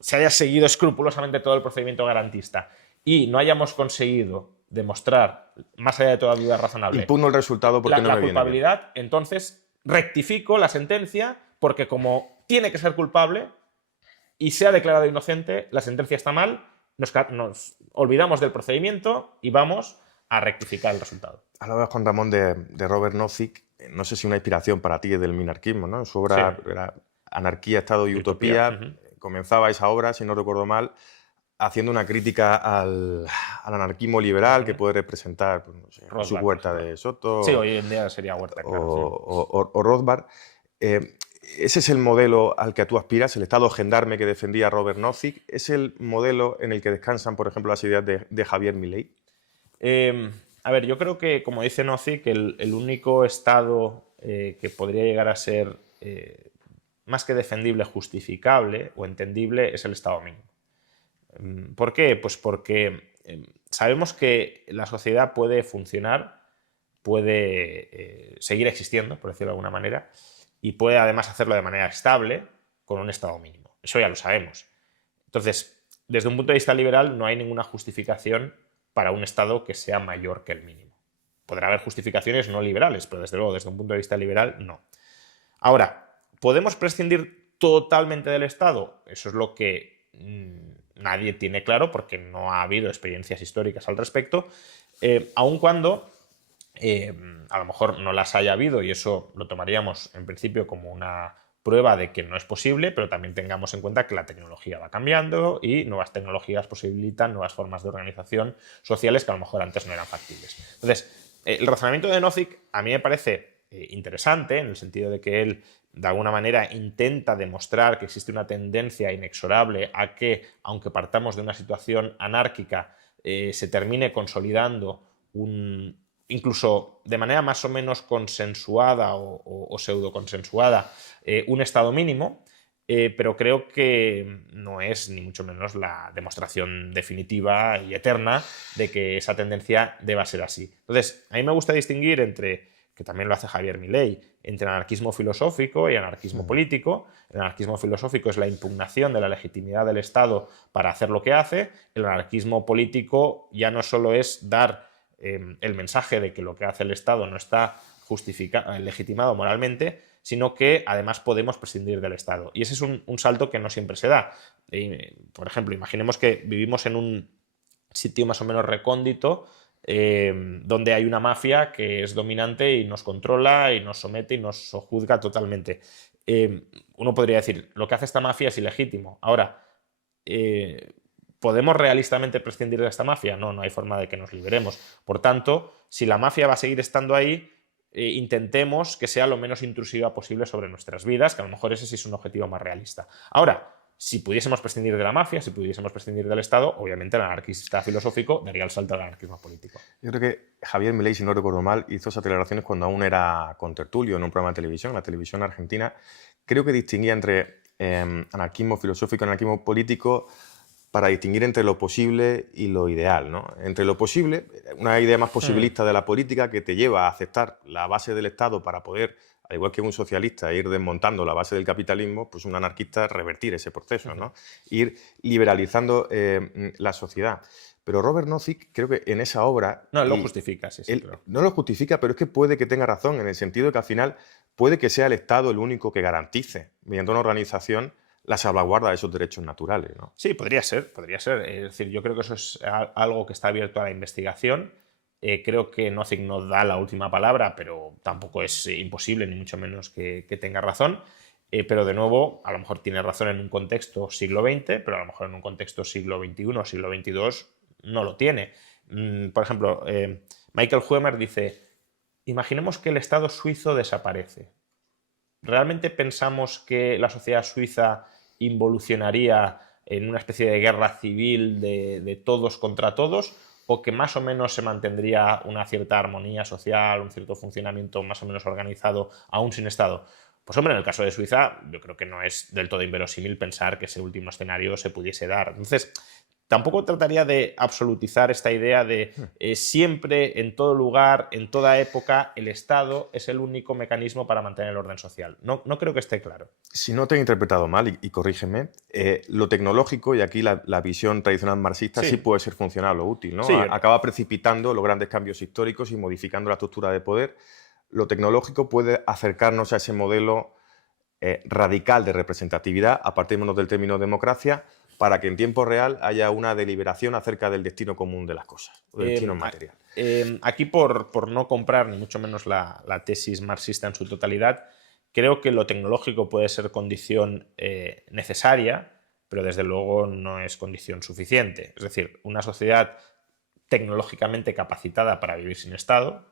se haya seguido escrupulosamente todo el procedimiento garantista y no hayamos conseguido demostrar, más allá de toda duda razonable, impugno el resultado porque no me viene bien. La culpabilidad, entonces rectifico la sentencia porque como tiene que ser culpable y se ha declarado inocente, la sentencia está mal, nos olvidamos del procedimiento y vamos a rectificar el resultado. Hablabas, Juan Ramón, de Robert Nozick. No sé si una inspiración para ti es del minarquismo, ¿no? Su obra era Anarquía, Estado y Utopía. Comenzaba esa obra, si no recuerdo mal, haciendo una crítica al anarquismo liberal que puede representar, pues, no sé, su Huerta de Soto. Sí, hoy en día sería Huerta, claro. O Rothbard. ¿Ese es el modelo al que tú aspiras, el Estado gendarme que defendía Robert Nozick? ¿Es el modelo en el que descansan, por ejemplo, las ideas de Javier Milei? A ver, yo creo que, como dice Nozick, el único Estado que podría llegar a ser más que defendible, justificable o entendible es el Estado mínimo. ¿Por qué? Pues porque sabemos que la sociedad puede funcionar, puede seguir existiendo, por decirlo de alguna manera, y puede además hacerlo de manera estable con un Estado mínimo. Eso ya lo sabemos. Entonces, desde un punto de vista liberal, no hay ninguna justificación para un Estado que sea mayor que el mínimo. Podrá haber justificaciones no liberales, pero desde luego, desde un punto de vista liberal, no. Ahora, ¿podemos prescindir totalmente del Estado? Eso es lo que nadie tiene claro porque no ha habido experiencias históricas al respecto, aun cuando a lo mejor no las haya habido, y eso lo tomaríamos en principio como una prueba de que no es posible, pero también tengamos en cuenta que la tecnología va cambiando y nuevas tecnologías posibilitan nuevas formas de organización sociales que a lo mejor antes no eran factibles. Entonces, el razonamiento de Nozick a mí me parece interesante en el sentido de que él de alguna manera intenta demostrar que existe una tendencia inexorable a que, aunque partamos de una situación anárquica, se termine consolidando incluso de manera más o menos consensuada o pseudo-consensuada, un Estado mínimo, pero creo que no es ni mucho menos la demostración definitiva y eterna de que esa tendencia deba ser así. Entonces, a mí me gusta distinguir entre que también lo hace Javier Milei, entre anarquismo filosófico y anarquismo político. El anarquismo filosófico es la impugnación de la legitimidad del Estado para hacer lo que hace. El anarquismo político ya no solo es dar el mensaje de que lo que hace el Estado no está legitimado moralmente, sino que además podemos prescindir del Estado. Y ese es un salto que no siempre se da. Por ejemplo, imaginemos que vivimos en un sitio más o menos recóndito, donde hay una mafia que es dominante y nos controla y nos somete y nos sojuzga totalmente. Uno podría decir, lo que hace esta mafia es ilegítimo. Ahora, ¿podemos realistamente prescindir de esta mafia? No, no hay forma de que nos liberemos. Por tanto, si la mafia va a seguir estando ahí, intentemos que sea lo menos intrusiva posible sobre nuestras vidas, que a lo mejor ese sí es un objetivo más realista. Ahora, si pudiésemos prescindir de la mafia, si pudiésemos prescindir del Estado, obviamente el anarquista filosófico daría el salto al anarquismo político. Yo creo que Javier Milei, si no recuerdo mal, hizo esas declaraciones cuando aún era contertulio en un programa de televisión, la televisión argentina. Creo que distinguía entre anarquismo filosófico y anarquismo político para distinguir entre lo posible y lo ideal, ¿no? Entre lo posible, una idea más posibilista de la política que te lleva a aceptar la base del Estado para poder, al igual que un socialista, ir desmontando la base del capitalismo, pues un anarquista revertir ese proceso, ¿no? Ir liberalizando la sociedad. Pero Robert Nozick, creo que en esa obra... No, él lo justifica, sí, él claro. no lo justifica, pero es que puede que tenga razón, en el sentido de que al final puede que sea el Estado el único que garantice, mediante una organización, la salvaguarda de esos derechos naturales, ¿no? Sí, podría ser, podría ser. Es decir, yo creo que eso es algo que está abierto a la investigación. Creo que Nozick no da la última palabra, pero tampoco es imposible, ni mucho menos que tenga razón. Pero de nuevo, a lo mejor tiene razón en un contexto siglo XX, pero a lo mejor en un contexto siglo XXI o siglo XXII no lo tiene. Por ejemplo, Michael Huemer dice, imaginemos que el Estado suizo desaparece. ¿Realmente pensamos que la sociedad suiza involucionaría en una especie de guerra civil de todos contra todos, o que más o menos se mantendría una cierta armonía social, un cierto funcionamiento más o menos organizado, aún sin Estado? Pues hombre, en el caso de Suiza, yo creo que no es del todo inverosímil pensar que ese último escenario se pudiese dar. Entonces, tampoco trataría de absolutizar esta idea de siempre, en todo lugar, en toda época, el Estado es el único mecanismo para mantener el orden social. No, no creo que esté claro. Si no te he interpretado mal, y corrígeme, lo tecnológico, y aquí la visión tradicional marxista sí puede ser funcional o útil, ¿no? Sí. Acaba precipitando los grandes cambios históricos y modificando la estructura de poder. Lo tecnológico puede acercarnos a ese modelo radical de representatividad, apartémonos del término democracia, para que en tiempo real haya una deliberación acerca del destino común de las cosas, del destino material. Aquí, por no comprar ni mucho menos la tesis marxista en su totalidad, creo que lo tecnológico puede ser condición necesaria, pero desde luego no es condición suficiente. Es decir, una sociedad tecnológicamente capacitada para vivir sin Estado,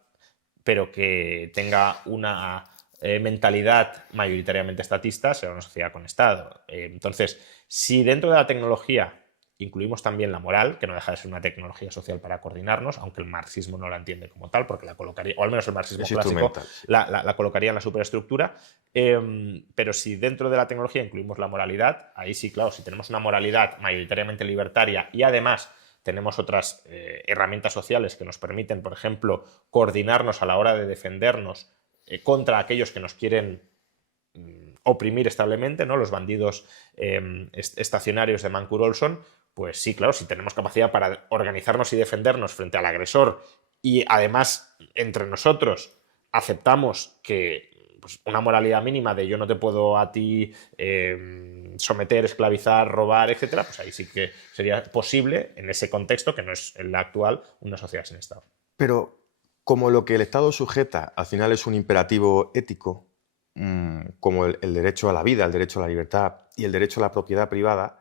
pero que tenga una mentalidad mayoritariamente estatista, será una sociedad con Estado. Entonces, si dentro de la tecnología incluimos también la moral, que no deja de ser una tecnología social para coordinarnos, aunque el marxismo no la entiende como tal, porque la colocaría, o al menos el marxismo clásico, la colocaría en la superestructura, pero si dentro de la tecnología incluimos la moralidad, ahí sí, claro, si tenemos una moralidad mayoritariamente libertaria y además tenemos otras herramientas sociales que nos permiten, por ejemplo, coordinarnos a la hora de defendernos contra aquellos que nos quieren oprimir establemente, ¿no? Los bandidos estacionarios de Mancur Olson, pues sí, claro, si tenemos capacidad para organizarnos y defendernos frente al agresor y además entre nosotros aceptamos que pues, una moralidad mínima de yo no te puedo a ti someter, esclavizar, robar, etcétera, pues ahí sí que sería posible en ese contexto, que no es el actual, una sociedad sin Estado. Pero como lo que el Estado sujeta al final es un imperativo ético, como el derecho a la vida, el derecho a la libertad y el derecho a la propiedad privada,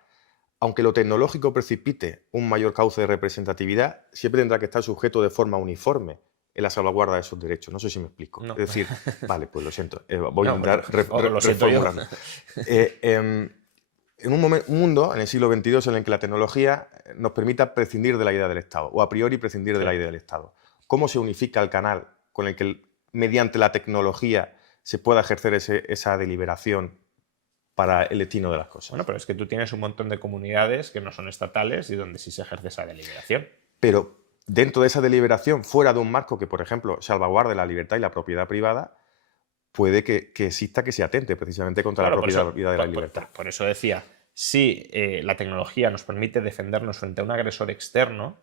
aunque lo tecnológico precipite un mayor cauce de representatividad, siempre tendrá que estar sujeto de forma uniforme en la salvaguarda de esos derechos. No sé si me explico. No. Es decir, vale, pues lo siento, voy a intentar lo siento yo. reformularlo. En un mundo, en el siglo XXII, en el que la tecnología nos permita prescindir de la idea del Estado, o a priori prescindir de la idea del Estado. ¿Cómo se unifica el canal con el que, mediante la tecnología, se pueda ejercer esa deliberación para el destino de las cosas? Bueno, pero es que tú tienes un montón de comunidades que no son estatales y donde sí se ejerce esa deliberación. Pero dentro de esa deliberación, fuera de un marco que, por ejemplo, salvaguarde la libertad y la propiedad privada, puede que exista que se atente precisamente contra la Claro, propiedad y la libertad. por eso decía, si la tecnología nos permite defendernos frente a un agresor externo,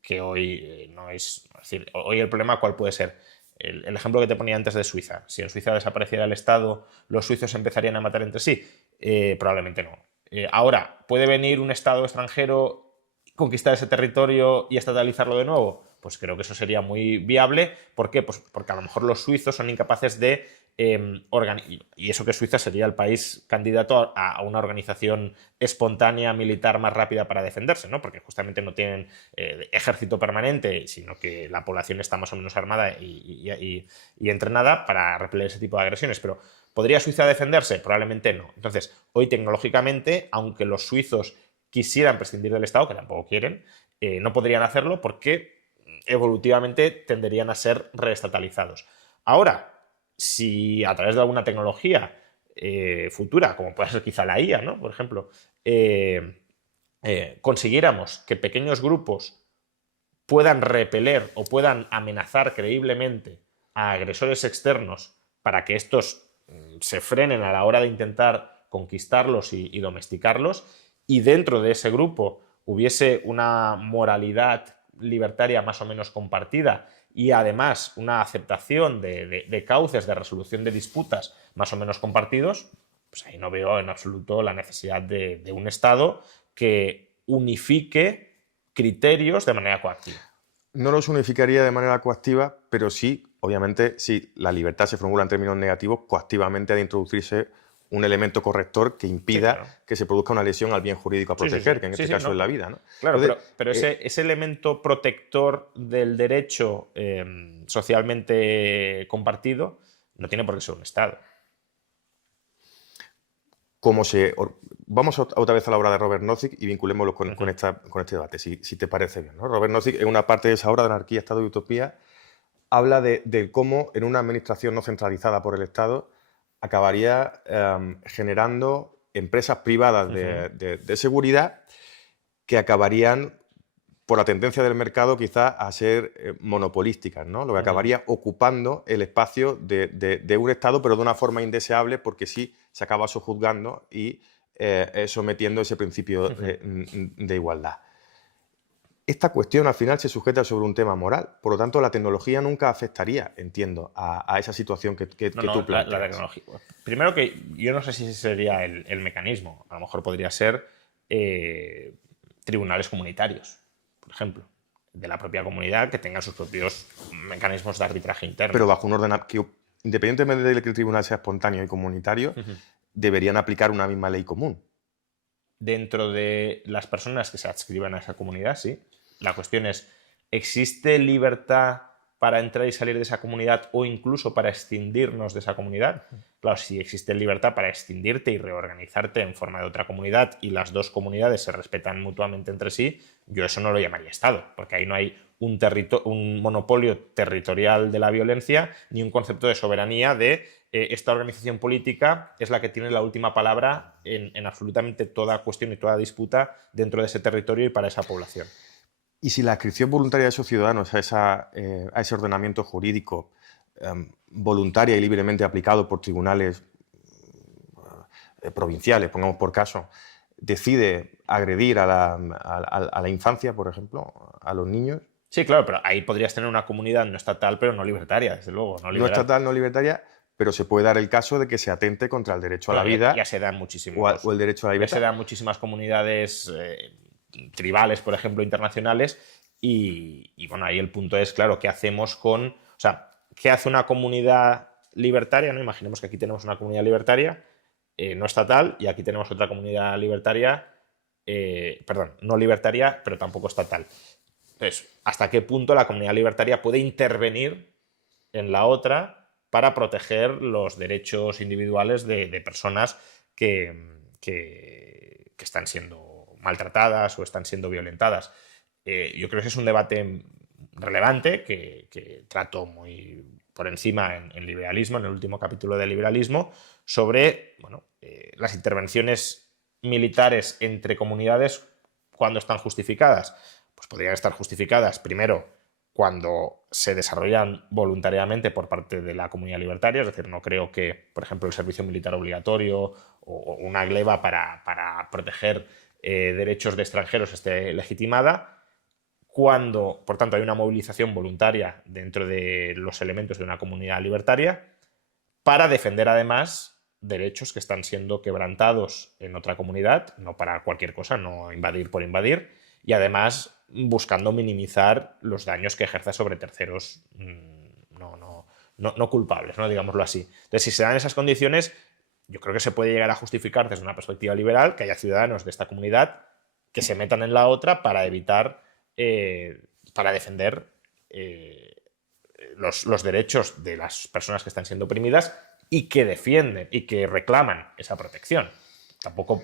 que hoy no es decir, hoy el problema ¿cuál puede ser? El ejemplo que te ponía antes de Suiza. Si en Suiza desapareciera el Estado, ¿los suizos empezarían a matar entre sí? Probablemente no. Ahora, ¿puede venir un Estado extranjero, conquistar ese territorio y estatalizarlo de nuevo? Pues creo que eso sería muy viable. ¿Por qué? Pues porque a lo mejor los suizos son incapaces de y eso que Suiza sería el país candidato a una organización espontánea militar más rápida para defenderse, ¿no? Porque justamente no tienen ejército permanente, sino que la población está más o menos armada y entrenada para repeler ese tipo de agresiones. Pero ¿podría Suiza defenderse? Probablemente no. Entonces, hoy tecnológicamente, aunque los suizos quisieran prescindir del Estado, que tampoco quieren, no podrían hacerlo porque evolutivamente tenderían a ser reestatalizados. Ahora, si a través de alguna tecnología futura, como puede ser quizá la IA, ¿no? Por ejemplo, consiguiéramos que pequeños grupos puedan repeler o puedan amenazar creíblemente a agresores externos para que estos se frenen a la hora de intentar conquistarlos y domesticarlos, y dentro de ese grupo hubiese una moralidad libertaria más o menos compartida y además una aceptación de cauces de resolución de disputas más o menos compartidos, pues ahí no veo en absoluto la necesidad de un Estado que unifique criterios de manera coactiva. No los unificaría de manera coactiva, pero sí, obviamente, si la libertad se formula en términos negativos, coactivamente ha de introducirse un elemento corrector que impida claro, que se produzca una lesión al bien jurídico a proteger, que en este caso no, es la vida, ¿no? Claro, Entonces, pero ese elemento protector del derecho socialmente compartido no tiene por qué ser un Estado. Vamos otra vez a la obra de Robert Nozick y vinculémoslo con este debate, si te parece bien, ¿no? Robert Nozick, en una parte de esa obra de Anarquía, Estado y Utopía, habla de cómo en una administración no centralizada por el Estado acabaría generando empresas privadas de seguridad que acabarían, por la tendencia del mercado, quizás a ser monopolísticas, ¿no? Lo que acabaría ocupando el espacio de un Estado, pero de una forma indeseable, porque sí se acaba sojuzgando y sometiendo ese principio de igualdad. Esta cuestión al final se sujeta sobre un tema moral, por lo tanto la tecnología nunca afectaría, entiendo, a esa situación que tú planteas. La tecnología. Primero que yo no sé si ese sería el mecanismo, a lo mejor podría ser tribunales comunitarios, por ejemplo, de la propia comunidad que tengan sus propios mecanismos de arbitraje interno. Pero bajo un ordenamiento, independientemente de que el tribunal sea espontáneo y comunitario, deberían aplicar una misma ley común. Dentro de las personas que se adscriban a esa comunidad, sí. La cuestión es, ¿existe libertad para entrar y salir de esa comunidad o incluso para escindirnos de esa comunidad? Claro, si existe libertad para escindirte y reorganizarte en forma de otra comunidad y las dos comunidades se respetan mutuamente entre sí, yo eso no lo llamaría Estado, porque ahí no hay un monopolio territorial de la violencia ni un concepto de soberanía de esta organización política es la que tiene la última palabra en absolutamente toda cuestión y toda disputa dentro de ese territorio y para esa población. Y si la adscripción voluntaria de esos ciudadanos a ese ordenamiento jurídico voluntaria y libremente aplicado por tribunales provinciales, pongamos por caso, decide agredir a la infancia, por ejemplo, a los niños. Sí, claro, pero ahí podrías tener una comunidad no estatal, pero no libertaria, desde luego. No estatal, no libertaria, pero se puede dar el caso de que se atente contra el derecho a la vida. Ya se dan muchísimos. O el derecho a la libertad. Ya se dan muchísimas comunidades tribales, por ejemplo, internacionales. Y bueno, ahí el punto es, claro, ¿qué hacemos con. O sea, ¿qué hace una comunidad libertaria? ¿No? Imaginemos que aquí tenemos una comunidad libertaria no estatal y aquí tenemos otra comunidad libertaria, perdón, no libertaria, pero tampoco estatal. Entonces, ¿hasta qué punto la comunidad libertaria puede intervenir en la otra para proteger los derechos individuales de personas que están siendo maltratadas o están siendo violentadas? Yo creo que ese es un debate relevante que trato muy por encima en liberalismo, en el último capítulo de liberalismo, sobre las intervenciones militares entre comunidades cuando están justificadas. pues podrían estar justificadas, primero, cuando se desarrollan voluntariamente por parte de la comunidad libertaria, es decir, no creo que, por ejemplo, el servicio militar obligatorio o una gleba para proteger derechos de extranjeros esté legitimada. Cuando, por tanto, hay una movilización voluntaria dentro de los elementos de una comunidad libertaria para defender, además, derechos que están siendo quebrantados en otra comunidad, no para cualquier cosa, no invadir por invadir, y además buscando minimizar los daños que ejerce sobre terceros no culpables, ¿no? Digámoslo así. Entonces, si se dan esas condiciones, yo creo que se puede llegar a justificar desde una perspectiva liberal que haya ciudadanos de esta comunidad que se metan en la otra para evitar, para defender los derechos de las personas que están siendo oprimidas y que defienden y que reclaman esa protección. Tampoco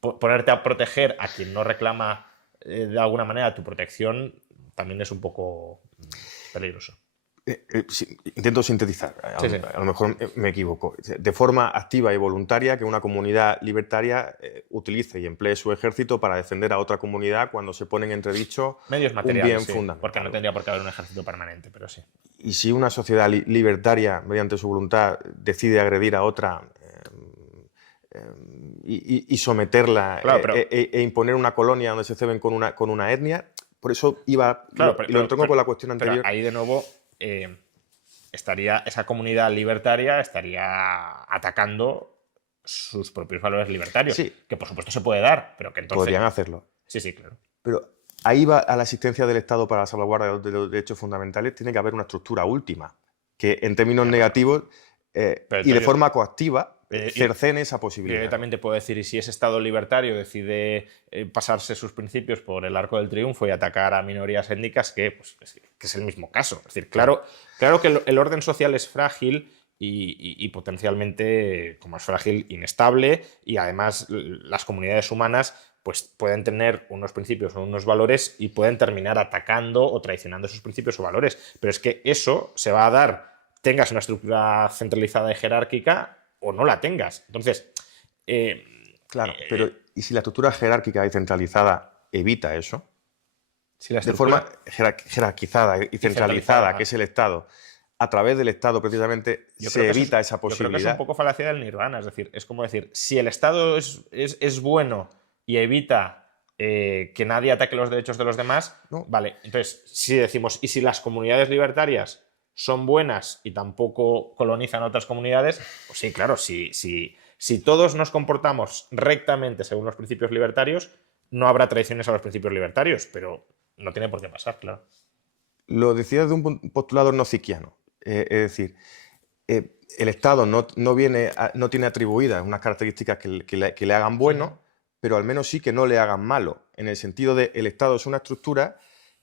ponerte a proteger a quien no reclama de alguna manera tu protección también es un poco peligroso. Sí, intento sintetizar, Sí, sí. a lo mejor me equivoco. De forma activa y voluntaria que una comunidad libertaria utilice y emplee su ejército para defender a otra comunidad cuando se pone en entredicho medios un materiales, bien sí, fundamental. porque no tendría por qué haber un ejército permanente, pero sí. Y si una sociedad libertaria, mediante su voluntad, decide agredir a otra y someterla, Claro, pero e imponer una colonia donde se ceben con una etnia, por eso iba, claro, y lo entronco con la cuestión anterior. Pero ahí de nuevo estaría esa comunidad libertaria estaría atacando sus propios valores libertarios, Sí. que por supuesto se puede dar, pero que entonces... Podrían hacerlo. Sí, sí, claro. Pero ahí va a la existencia del Estado para la salvaguarda de los derechos fundamentales, tiene que haber una estructura última, que en términos negativos y de forma coactiva cercene esa posibilidad. Yo también te puedo decir, y si ese Estado libertario decide pasarse sus principios por el arco del triunfo y atacar a minorías étnicas, que es el mismo caso. Es decir, claro que el orden social es frágil y potencialmente, como es frágil, inestable, y además las comunidades humanas pues pueden tener unos principios o unos valores y pueden terminar atacando o traicionando esos principios o valores. Pero es que eso se va a dar, tengas una estructura centralizada y jerárquica o no la tengas. Entonces... claro, pero ¿y si la estructura jerárquica y centralizada evita eso? Si la de forma jerarquizada y centralizada, que es el Estado, a través del Estado precisamente se evita esa posibilidad. Yo creo que es un poco falacia del nirvana, es decir, es como decir, si el Estado es bueno y evita que nadie ataque los derechos de los demás, no. Vale, entonces si decimos, y si las comunidades libertarias son buenas y tampoco colonizan otras comunidades, pues sí, claro, si todos nos comportamos rectamente según los principios libertarios, no habrá traiciones a los principios libertarios, pero no tiene por qué pasar, claro. Lo decía desde un postulado nociquiano, es decir, el Estado no tiene atribuidas unas características que le hagan bueno, pero al menos sí que no le hagan malo, en el sentido de el Estado es una estructura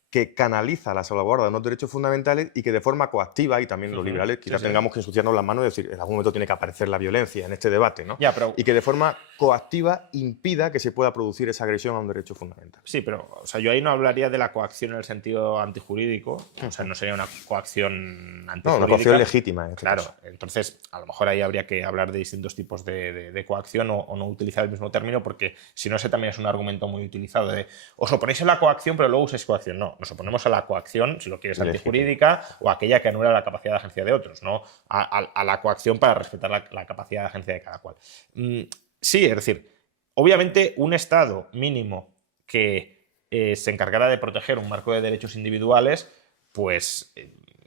que canaliza la salvaguarda de los derechos fundamentales y que de forma coactiva, y también los liberales quizás tengamos que ensuciarnos las manos y decir, en algún momento tiene que aparecer la violencia en este debate, ¿no? Y que de forma coactiva impida que se pueda producir esa agresión a un derecho fundamental. Sí, pero o sea, yo ahí no hablaría de la coacción en el sentido antijurídico, o sea, no sería una coacción antijurídica. No, una coacción legítima. En este claro, caso. Entonces a lo mejor ahí habría que hablar de distintos tipos de coacción o no utilizar el mismo término, porque si no, ese también es un argumento muy utilizado de os oponéis a la coacción pero luego usáis coacción. No, nos oponemos a la coacción, si lo quieres, antijurídica o aquella que anula la capacidad de agencia de otros, no a la coacción para respetar la capacidad de agencia de cada cual. Sí, es decir, obviamente un Estado mínimo que se encargara de proteger un marco de derechos individuales, pues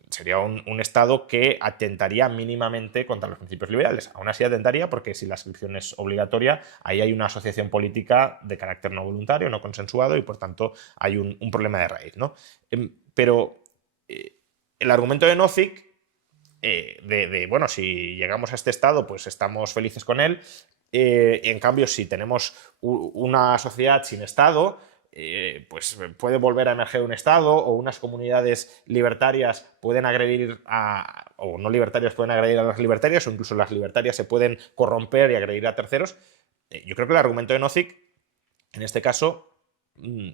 sería un Estado que atentaría mínimamente contra los principios liberales. Aún así atentaría porque si la inscripción es obligatoria, ahí hay una asociación política de carácter no voluntario, no consensuado, y por tanto hay un problema de raíz, ¿no? Pero el argumento de Nozick, bueno, si llegamos a este Estado, pues estamos felices con él, y en cambio si tenemos una sociedad sin Estado, pues puede volver a emerger un Estado, o unas comunidades libertarias pueden agredir o no libertarias pueden agredir a las libertarias, o incluso las libertarias se pueden corromper y agredir a terceros. Yo creo que el argumento de Nozick, en este caso,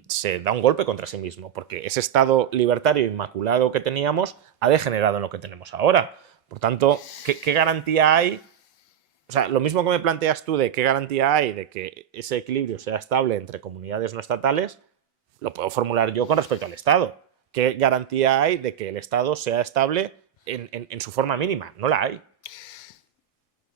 se da un golpe contra sí mismo, porque ese Estado libertario inmaculado que teníamos ha degenerado en lo que tenemos ahora. Por tanto, ¿qué garantía hay? O sea, lo mismo que me planteas tú de qué garantía hay de que ese equilibrio sea estable entre comunidades no estatales, lo puedo formular yo con respecto al Estado. ¿Qué garantía hay de que el Estado sea estable en su forma mínima? No la hay.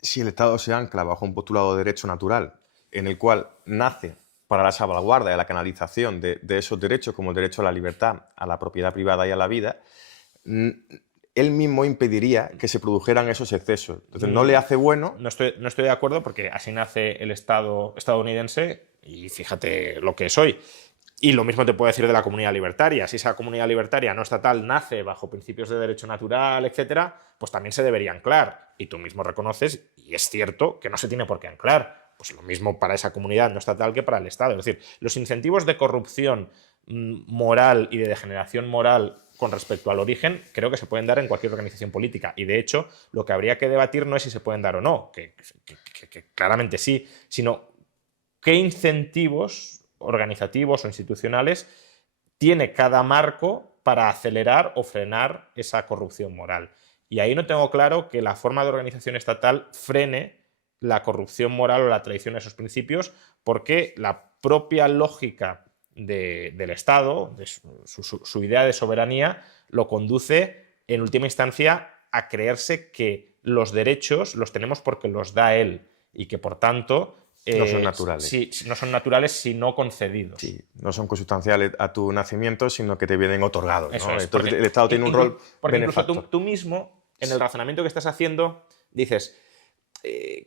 Si el Estado se ancla bajo un postulado de derecho natural, en el cual nace para la salvaguarda y la canalización de esos derechos, como el derecho a la libertad, a la propiedad privada y a la vida, él mismo impediría que se produjeran esos excesos. Entonces, no le hace bueno... No estoy de acuerdo, porque así nace el Estado estadounidense y fíjate lo que es hoy. Y lo mismo te puedo decir de la comunidad libertaria. Si esa comunidad libertaria no estatal nace bajo principios de derecho natural, etcétera, pues también se debería anclar. Y tú mismo reconoces, y es cierto, que no se tiene por qué anclar. Pues lo mismo para esa comunidad no estatal que para el Estado. Es decir, los incentivos de corrupción moral y de degeneración moral con respecto al origen, creo que se pueden dar en cualquier organización política. Y de hecho, lo que habría que debatir no es si se pueden dar o no, que claramente sí, sino qué incentivos organizativos o institucionales tiene cada marco para acelerar o frenar esa corrupción moral. Y ahí no tengo claro que la forma de organización estatal frene la corrupción moral o la traición a esos principios, porque la propia lógica del Estado, de su idea de soberanía, lo conduce en última instancia a creerse que los derechos los tenemos porque los da él y que por tanto no son naturales. Sí, no son naturales, sino concedidos. Sí, no son consustanciales a tu nacimiento, sino que te vienen otorgados, Eso ¿no? es, Entonces el Estado tiene un rol porque benefactor. Incluso tú mismo, en el razonamiento que estás haciendo, dices,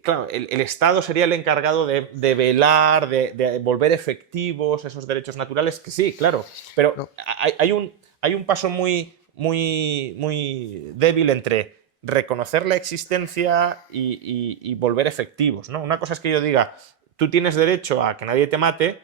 claro, el Estado sería el encargado de velar, de volver efectivos esos derechos naturales, que sí, claro, pero no. hay un paso muy débil entre reconocer la existencia y volver efectivos, ¿no? Una cosa es que yo diga, tú tienes derecho a que nadie te mate,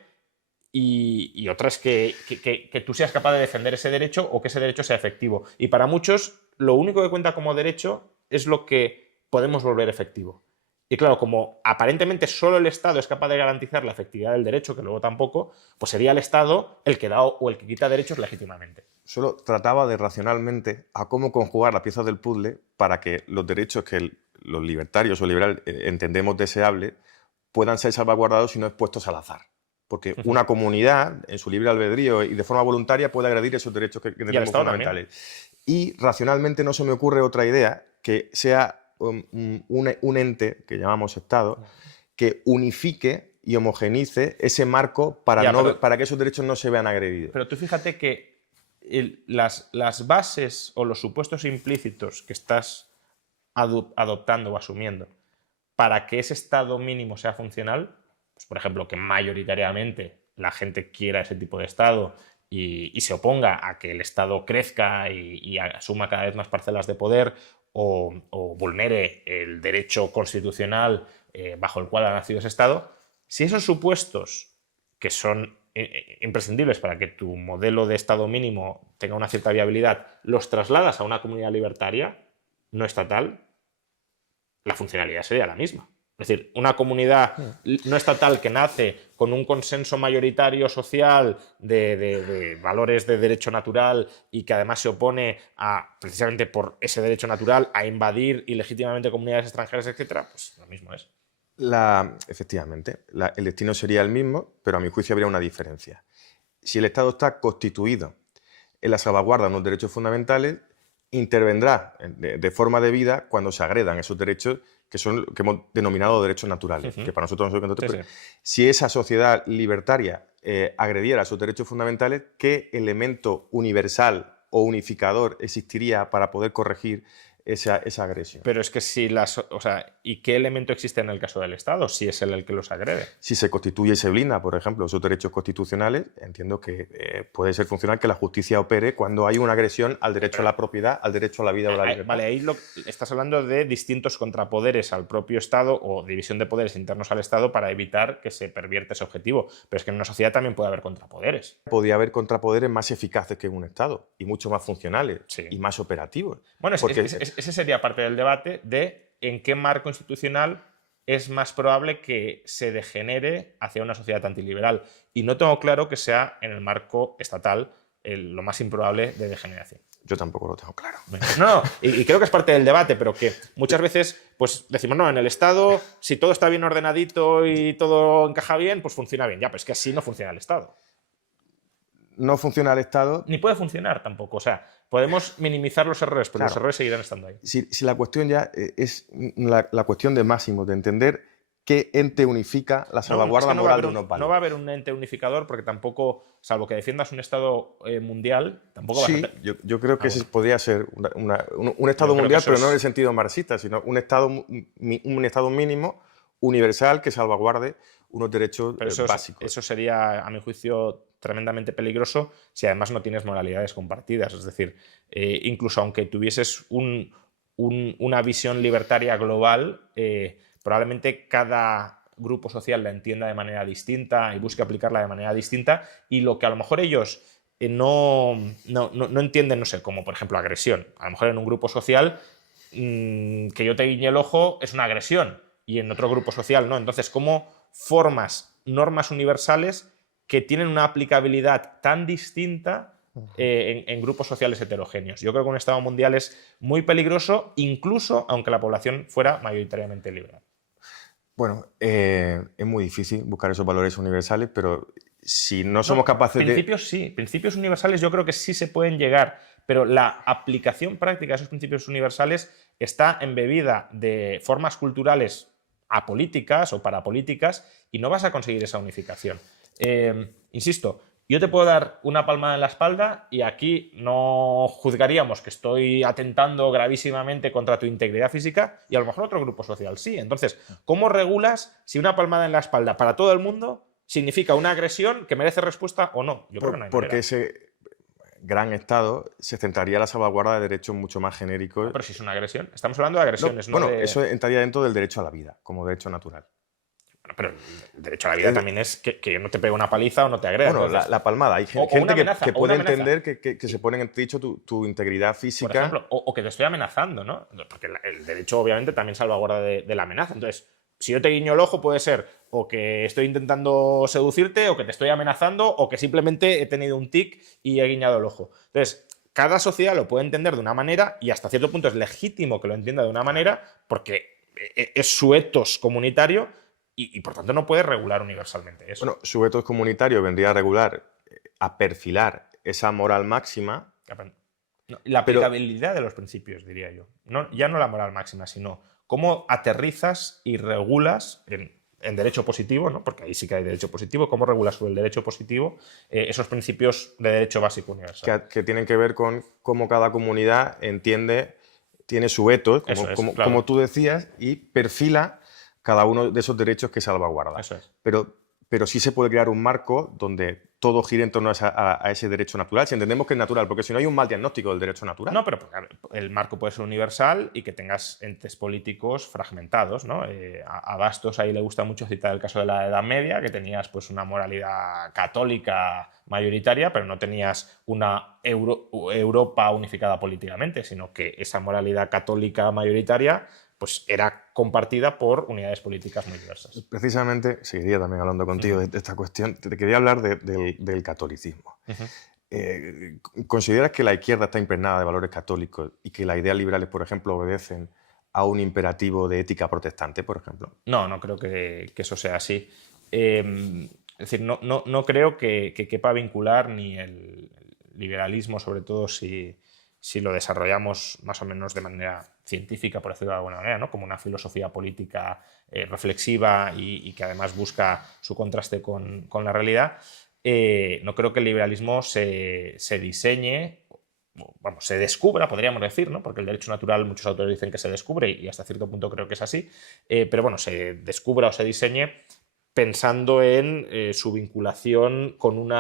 y otra es que tú seas capaz de defender ese derecho o que ese derecho sea efectivo. Y para muchos, lo único que cuenta como derecho es lo que podemos volver efectivo. Y claro, como aparentemente solo el Estado es capaz de garantizar la efectividad del derecho, que luego tampoco, pues sería el Estado el que da o el que quita derechos legítimamente. Solo trataba de racionalmente a cómo conjugar las piezas del puzzle para que los derechos que los libertarios o liberales entendemos deseables puedan ser salvaguardados y no expuestos al azar. Porque una comunidad, en su libre albedrío y de forma voluntaria, puede agredir esos derechos que tenemos fundamentales. También. Y racionalmente no se me ocurre otra idea que sea un ente, que llamamos Estado, que unifique y homogenice ese marco para que esos derechos no se vean agredidos. Pero tú fíjate que las bases o los supuestos implícitos que estás adoptando o asumiendo para que ese Estado mínimo sea funcional, pues por ejemplo, que mayoritariamente la gente quiera ese tipo de Estado y se oponga a que el Estado crezca y asuma cada vez más parcelas de poder o vulnere el derecho constitucional bajo el cual ha nacido ese Estado, si esos supuestos, que son imprescindibles para que tu modelo de Estado mínimo tenga una cierta viabilidad, los trasladas a una comunidad libertaria no estatal, la funcionalidad sería la misma. Es decir, una comunidad no estatal que nace con un consenso mayoritario social de valores de derecho natural y que además se opone precisamente por ese derecho natural, a invadir ilegítimamente comunidades extranjeras, etc., pues lo mismo es. Efectivamente, el destino sería el mismo, pero a mi juicio habría una diferencia. Si el Estado está constituido en la salvaguarda de unos derechos fundamentales, intervendrá de forma debida cuando se agredan esos derechos que hemos denominado derechos naturales, que para nosotros no son derechos. Si esa sociedad libertaria agrediera esos derechos fundamentales, ¿qué elemento universal o unificador existiría para poder corregir esa agresión? Pero es que ¿y qué elemento existe en el caso del Estado si es él el que los agrede? Si se constituye y se blinda, por ejemplo, esos derechos constitucionales, entiendo que puede ser funcional que la justicia opere cuando hay una agresión al derecho a la propiedad, al derecho a la vida o a la libertad. Vale, ahí estás hablando de distintos contrapoderes al propio Estado o división de poderes internos al Estado para evitar que se pervierta ese objetivo. Pero es que en una sociedad también puede haber contrapoderes. Podría haber contrapoderes más eficaces que en un Estado y mucho más funcionales y más operativos. Bueno, ese sería parte del debate de en qué marco institucional es más probable que se degenere hacia una sociedad antiliberal. Y no tengo claro que sea en el marco estatal lo más improbable de degeneración. Yo tampoco lo tengo claro. No, y creo que es parte del debate, pero que muchas veces pues decimos, no, en el Estado, si todo está bien ordenadito y todo encaja bien, pues funciona bien. Ya, pero es que así no funciona el Estado. no funciona el Estado. Ni puede funcionar tampoco. O sea, podemos minimizar los errores, pero Claro. los errores seguirán estando ahí. Si la cuestión ya es la cuestión de Máximo, de entender qué ente unifica la salvaguarda no va a moral haber de unos valores. no va a haber un ente unificador porque tampoco, salvo que defiendas un Estado mundial, tampoco vas a Sí, tener... yo creo que ese podría ser un Estado Yo creo mundial, que pero eso no en es- el sentido marxista, sino un Estado mínimo, universal, que salvaguarde unos derechos Pero básicos. eso sería, a mi juicio, tremendamente peligroso si además no tienes moralidades compartidas. Es decir, incluso aunque tuvieses una visión libertaria global, probablemente cada grupo social la entienda de manera distinta y busque aplicarla de manera distinta, y lo que a lo mejor ellos no entienden, no sé, como por ejemplo agresión. A lo mejor en un grupo social que yo te guiñe el ojo es una agresión y en otro grupo social no. Entonces, ¿cómo formas normas universales que tienen una aplicabilidad tan distinta en grupos sociales heterogéneos? Yo creo que un Estado mundial es muy peligroso, incluso aunque la población fuera mayoritariamente liberal. Bueno, es muy difícil buscar esos valores universales, pero si no somos capaces Principios sí, principios universales yo creo que sí se pueden llegar, pero la aplicación práctica de esos principios universales está embebida de formas culturales apolíticas o parapolíticas y no vas a conseguir esa unificación. Insisto, yo te puedo dar una palmada en la espalda y aquí no juzgaríamos que estoy atentando gravísimamente contra tu integridad física, y a lo mejor otro grupo social sí. Entonces, ¿cómo regulas si una palmada en la espalda para todo el mundo significa una agresión que merece respuesta o no? Yo creo que no hay porque manera. ese gran Estado se centraría en la salvaguarda de derechos mucho más genéricos. No, pero si es una agresión, estamos hablando de agresiones, no bueno, de... eso entraría dentro del derecho a la vida, como derecho natural. Bueno, pero el derecho a la vida también es que no te pegue una paliza o no te agreda. Bueno, Entonces, la palmada. Hay o gente una amenaza, que o puede una amenaza. entender que se pone en entredicho tu integridad física. Por ejemplo, o que te estoy amenazando, ¿no? Porque el derecho obviamente también salvaguarda de la amenaza. Entonces, si yo te guiño el ojo puede ser o que estoy intentando seducirte, o que te estoy amenazando, o que simplemente he tenido un tic y he guiñado el ojo. Entonces, cada sociedad lo puede entender de una manera y hasta cierto punto es legítimo que lo entienda de una manera porque es su ethos comunitario y por tanto no puede regular universalmente eso. Bueno, su veto comunitario vendría a regular, a perfilar esa moral máxima. No, la aplicabilidad de los principios, diría yo. No, ya no la moral máxima, sino cómo aterrizas y regulas en derecho positivo, ¿no? Porque ahí sí que hay derecho positivo, cómo regulas sobre el derecho positivo esos principios de derecho básico universal. Que tienen que ver con cómo cada comunidad entiende, tiene su veto, Claro. como tú decías, y perfila cada uno de esos derechos que salvaguarda. Eso es. Pero sí se puede crear un marco donde todo gire en torno a ese derecho natural, si entendemos que es natural, porque si no hay un mal diagnóstico del derecho natural. No, pero el marco puede ser universal y que tengas entes políticos fragmentados, ¿no? A Bastos ahí le gusta mucho citar el caso de la Edad Media, que tenías pues una moralidad católica mayoritaria, pero no tenías una Europa unificada políticamente, sino que esa moralidad católica mayoritaria pues era compartida por unidades políticas muy diversas. Precisamente, seguiría también hablando contigo de esta cuestión, te quería hablar del catolicismo. ¿Consideras que la izquierda está impregnada de valores católicos y que las ideas liberales, por ejemplo, obedecen a un imperativo de ética protestante, por ejemplo? No creo que eso sea así. Es decir, no creo que quepa vincular ni el liberalismo, sobre todo si lo desarrollamos más o menos de manera científica, por decirlo de alguna manera, ¿no? Como una filosofía política reflexiva y que además busca su contraste con la realidad. No creo que el liberalismo se diseñe, vamos, se descubra, podríamos decir, ¿no? Porque el derecho natural muchos autores dicen que se descubre y hasta cierto punto creo que es así, pero bueno, se descubra o se diseñe pensando en su vinculación con un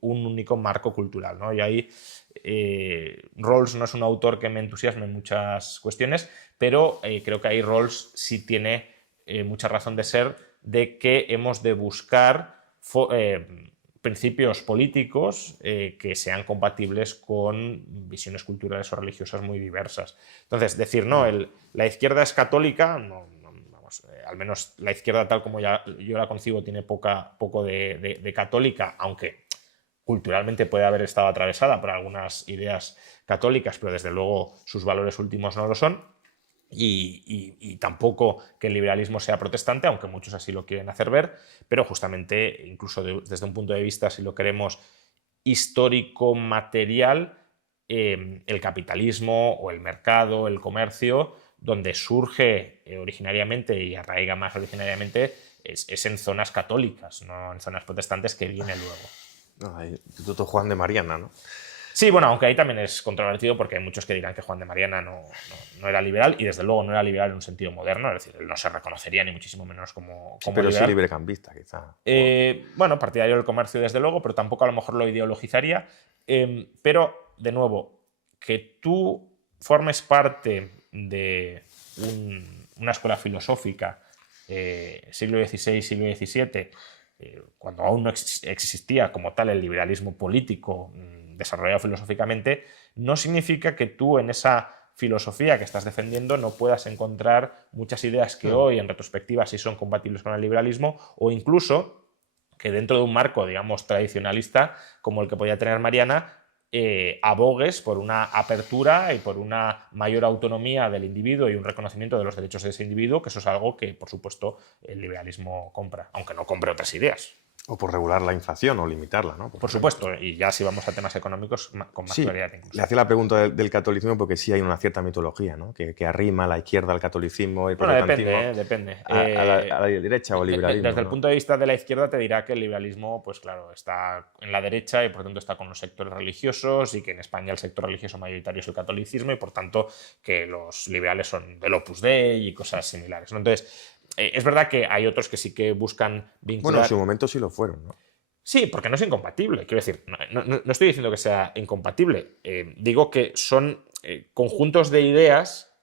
único marco cultural, ¿no? Y ahí Rawls no es un autor que me entusiasme en muchas cuestiones, pero creo que ahí Rawls sí tiene mucha razón de ser de que hemos de buscar principios políticos que sean compatibles con visiones culturales o religiosas muy diversas. Entonces, decir, no, la izquierda es católica, no, vamos, al menos la izquierda tal como yo la concibo tiene poco de católica, aunque culturalmente puede haber estado atravesada por algunas ideas católicas, pero desde luego sus valores últimos no lo son. Y tampoco que el liberalismo sea protestante, aunque muchos así lo quieren hacer ver, pero justamente, incluso desde un punto de vista, si lo queremos histórico material el capitalismo o el mercado, el comercio, donde surge originariamente y arraiga más originariamente es en zonas católicas, no en zonas protestantes, que viene luego. El Instituto Juan de Mariana, ¿no? Sí, bueno, aunque ahí también es controvertido porque hay muchos que dirán que Juan de Mariana no era liberal, y desde luego no era liberal en un sentido moderno, es decir, él no se reconocería ni muchísimo menos como Pero liberal. sí librecambista, quizá. Bueno, partidario del comercio desde luego, pero tampoco a lo mejor lo ideologizaría. Pero, de nuevo, que tú formes parte de una escuela filosófica siglo XVI, siglo XVII, cuando aún no existía como tal el liberalismo político desarrollado filosóficamente, no significa que tú en esa filosofía que estás defendiendo no puedas encontrar muchas ideas que hoy en retrospectiva sí son compatibles con el liberalismo, o incluso que dentro de un marco, digamos, tradicionalista como el que podía tener Mariana, abogues por una apertura y por una mayor autonomía del individuo y un reconocimiento de los derechos de ese individuo, que eso es algo que, por supuesto, el liberalismo compra, aunque no compre otras ideas. O por regular la inflación o limitarla, ¿no? Por supuesto, y ya si vamos a temas económicos, con más claridad incluso. Le hacía la pregunta del catolicismo porque sí hay una cierta mitología, ¿no? Que arrima a la izquierda al catolicismo, el protestantismo. Depende. A la derecha o al liberalismo. Desde el punto de vista de la izquierda te dirá que el liberalismo, pues claro, está en la derecha y por tanto está con los sectores religiosos, y que en España el sector religioso mayoritario es el catolicismo y por tanto que los liberales son del Opus Dei y cosas similares, ¿no? Entonces, es verdad que hay otros que sí que buscan vincular... Bueno, en su momento sí lo fueron, ¿no? Sí, porque no es incompatible. Quiero decir, no estoy diciendo que sea incompatible. Digo que son conjuntos de ideas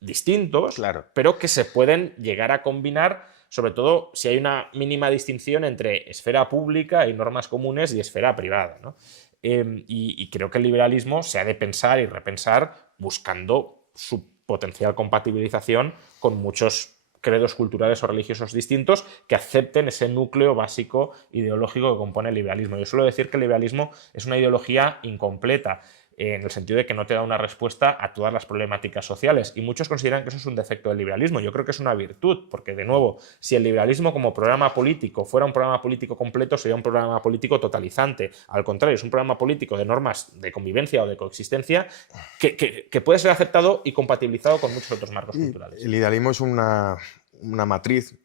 distintos, claro, pero que se pueden llegar a combinar, sobre todo si hay una mínima distinción entre esfera pública y normas comunes y esfera privada, ¿no? Y creo que el liberalismo se ha de pensar y repensar buscando su potencial compatibilización con muchos credos culturales o religiosos distintos que acepten ese núcleo básico ideológico que compone el liberalismo. Yo suelo decir que el liberalismo es una ideología incompleta, en el sentido de que no te da una respuesta a todas las problemáticas sociales, y muchos consideran que eso es un defecto del liberalismo. Yo creo que es una virtud, porque, de nuevo, si el liberalismo como programa político fuera un programa político completo, sería un programa político totalizante. Al contrario, es un programa político de normas de convivencia o de coexistencia que puede ser aceptado y compatibilizado con muchos otros marcos culturales. El idealismo es una matriz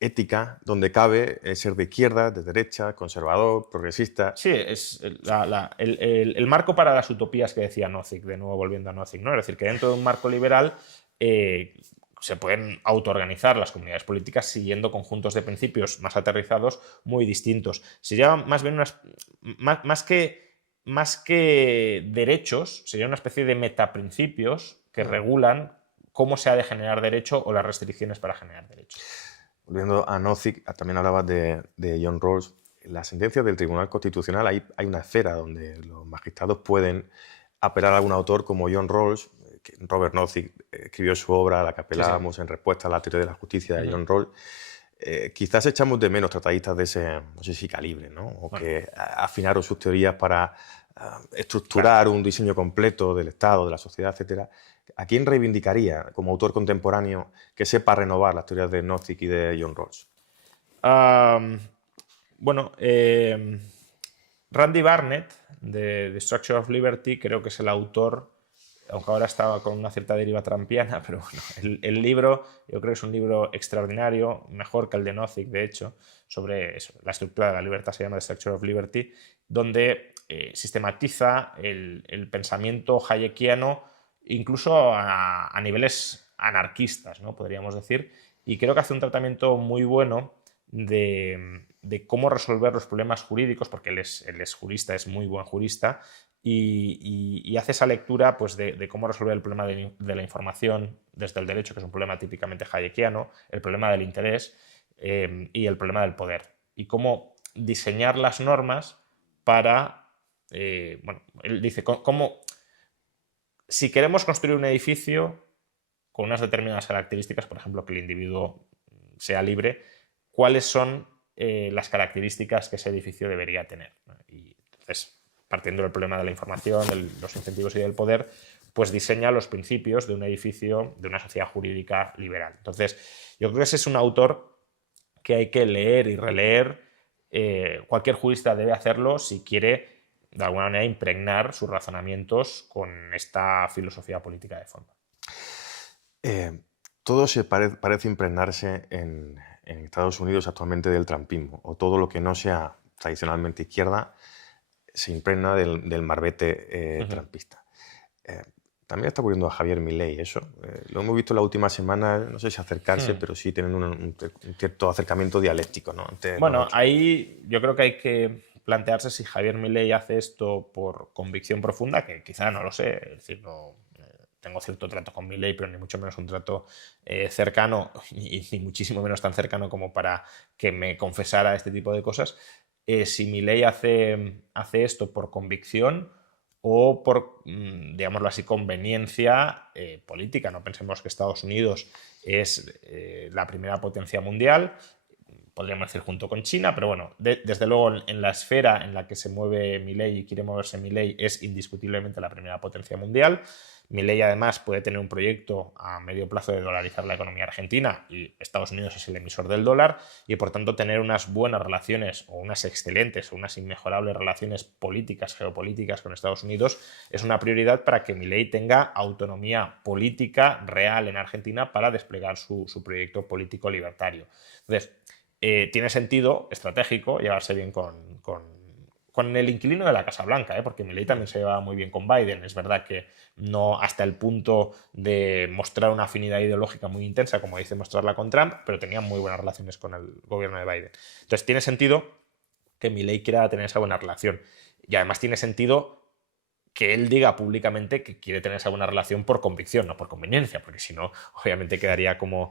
ética donde cabe ser de izquierda, de derecha, conservador, progresista. Sí, es el marco para las utopías que decía Nozick, de nuevo volviendo a Nozick, ¿no? Es decir, que dentro de un marco liberal se pueden autoorganizar las comunidades políticas siguiendo conjuntos de principios más aterrizados muy distintos. Sería más bien más que derechos, sería una especie de metaprincipios que regulan cómo se ha de generar derecho o las restricciones para generar derecho. Volviendo a Nozick, también hablabas de John Rawls. En la sentencia del Tribunal Constitucional hay una esfera donde los magistrados pueden apelar a algún autor como John Rawls. Robert Nozick escribió su obra, la que apelábamos en respuesta a la teoría de la justicia de John Rawls. Quizás echamos de menos tratadistas de ese, no sé si calibre, ¿no? O que afinaron sus teorías para estructurar un diseño completo del Estado, de la sociedad, etcétera. ¿A quién reivindicaría como autor contemporáneo que sepa renovar las teorías de Nozick y de John Rawls? Randy Barnett, de The Structure of Liberty, creo que es el autor, aunque ahora estaba con una cierta deriva trampiana, pero bueno, el libro, yo creo que es un libro extraordinario, mejor que el de Nozick, de hecho, sobre eso, la estructura de la libertad, se llama The Structure of Liberty, donde sistematiza el pensamiento hayekiano, incluso a niveles anarquistas, ¿no? Podríamos decir, y creo que hace un tratamiento muy bueno de cómo resolver los problemas jurídicos, porque él es jurista, es muy buen jurista, y hace esa lectura, pues, de cómo resolver el problema de la información desde el derecho, que es un problema típicamente hayekiano, el problema del interés y el problema del poder, y cómo diseñar las normas para, él dice, si queremos construir un edificio con unas determinadas características, por ejemplo, que el individuo sea libre, ¿cuáles son las características que ese edificio debería tener? Y entonces, partiendo del problema de la información, de los incentivos y del poder, pues diseña los principios de un edificio, de una sociedad jurídica liberal. Entonces, yo creo que ese es un autor que hay que leer y releer. Cualquier jurista debe hacerlo si quiere de alguna manera, impregnar sus razonamientos con esta filosofía política de fondo. Todo parece impregnarse en Estados Unidos actualmente del trumpismo, o todo lo que no sea tradicionalmente izquierda se impregna del marbete trumpista. También está ocurriendo a Javier Milei eso. Lo hemos visto en las últimas semanas, no sé si acercarse, pero sí tienen un cierto acercamiento dialéctico, ¿no? Bueno, ahí yo creo que hay que plantearse si Javier Milei hace esto por convicción profunda, que quizá no lo sé, es decir, no, tengo cierto trato con Milei, pero ni mucho menos un trato cercano, y ni muchísimo menos tan cercano como para que me confesara este tipo de cosas. Si Milei hace esto por convicción o por, digámoslo así, conveniencia política. No pensemos que Estados Unidos es la primera potencia mundial, podríamos decir junto con China, pero bueno, desde luego en la esfera en la que se mueve Milei y quiere moverse Milei es indiscutiblemente la primera potencia mundial. Milei además puede tener un proyecto a medio plazo de dolarizar la economía argentina y Estados Unidos es el emisor del dólar y por tanto tener unas buenas relaciones o unas excelentes o unas inmejorables relaciones políticas, geopolíticas con Estados Unidos es una prioridad para que Milei tenga autonomía política real en Argentina para desplegar su proyecto político libertario. Entonces, tiene sentido estratégico llevarse bien con el inquilino de la Casa Blanca, porque Milei también se llevaba muy bien con Biden. Es verdad que no hasta el punto de mostrar una afinidad ideológica muy intensa, como dice mostrarla con Trump, pero tenía muy buenas relaciones con el gobierno de Biden. Entonces tiene sentido que Milei quiera tener esa buena relación. Y además tiene sentido que él diga públicamente que quiere tener esa buena relación por convicción, no por conveniencia, porque si no, obviamente quedaría como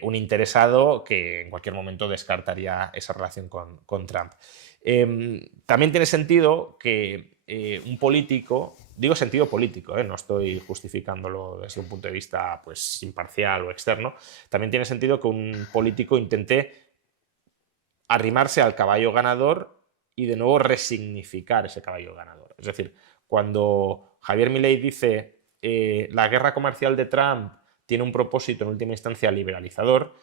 un interesado que en cualquier momento descartaría esa relación con Trump. También tiene sentido que un político, digo sentido político, no estoy justificándolo desde un punto de vista pues, imparcial o externo, también tiene sentido que un político intente arrimarse al caballo ganador y de nuevo resignificar ese caballo ganador. Es decir, cuando Javier Milei dice la guerra comercial de Trump tiene un propósito en última instancia liberalizador,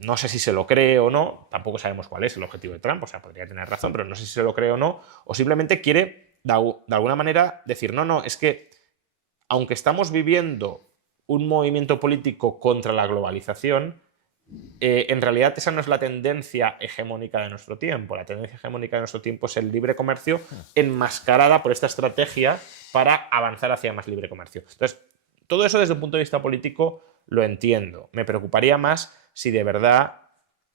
no sé si se lo cree o no, tampoco sabemos cuál es el objetivo de Trump, o sea, podría tener razón, pero no sé si se lo cree o no, o simplemente quiere de alguna manera decir, no, es que aunque estamos viviendo un movimiento político contra la globalización, en realidad esa no es la tendencia hegemónica de nuestro tiempo. La tendencia hegemónica de nuestro tiempo es el libre comercio enmascarada por esta estrategia para avanzar hacia más libre comercio. Entonces, todo eso desde un punto de vista político lo entiendo. Me preocuparía más si de verdad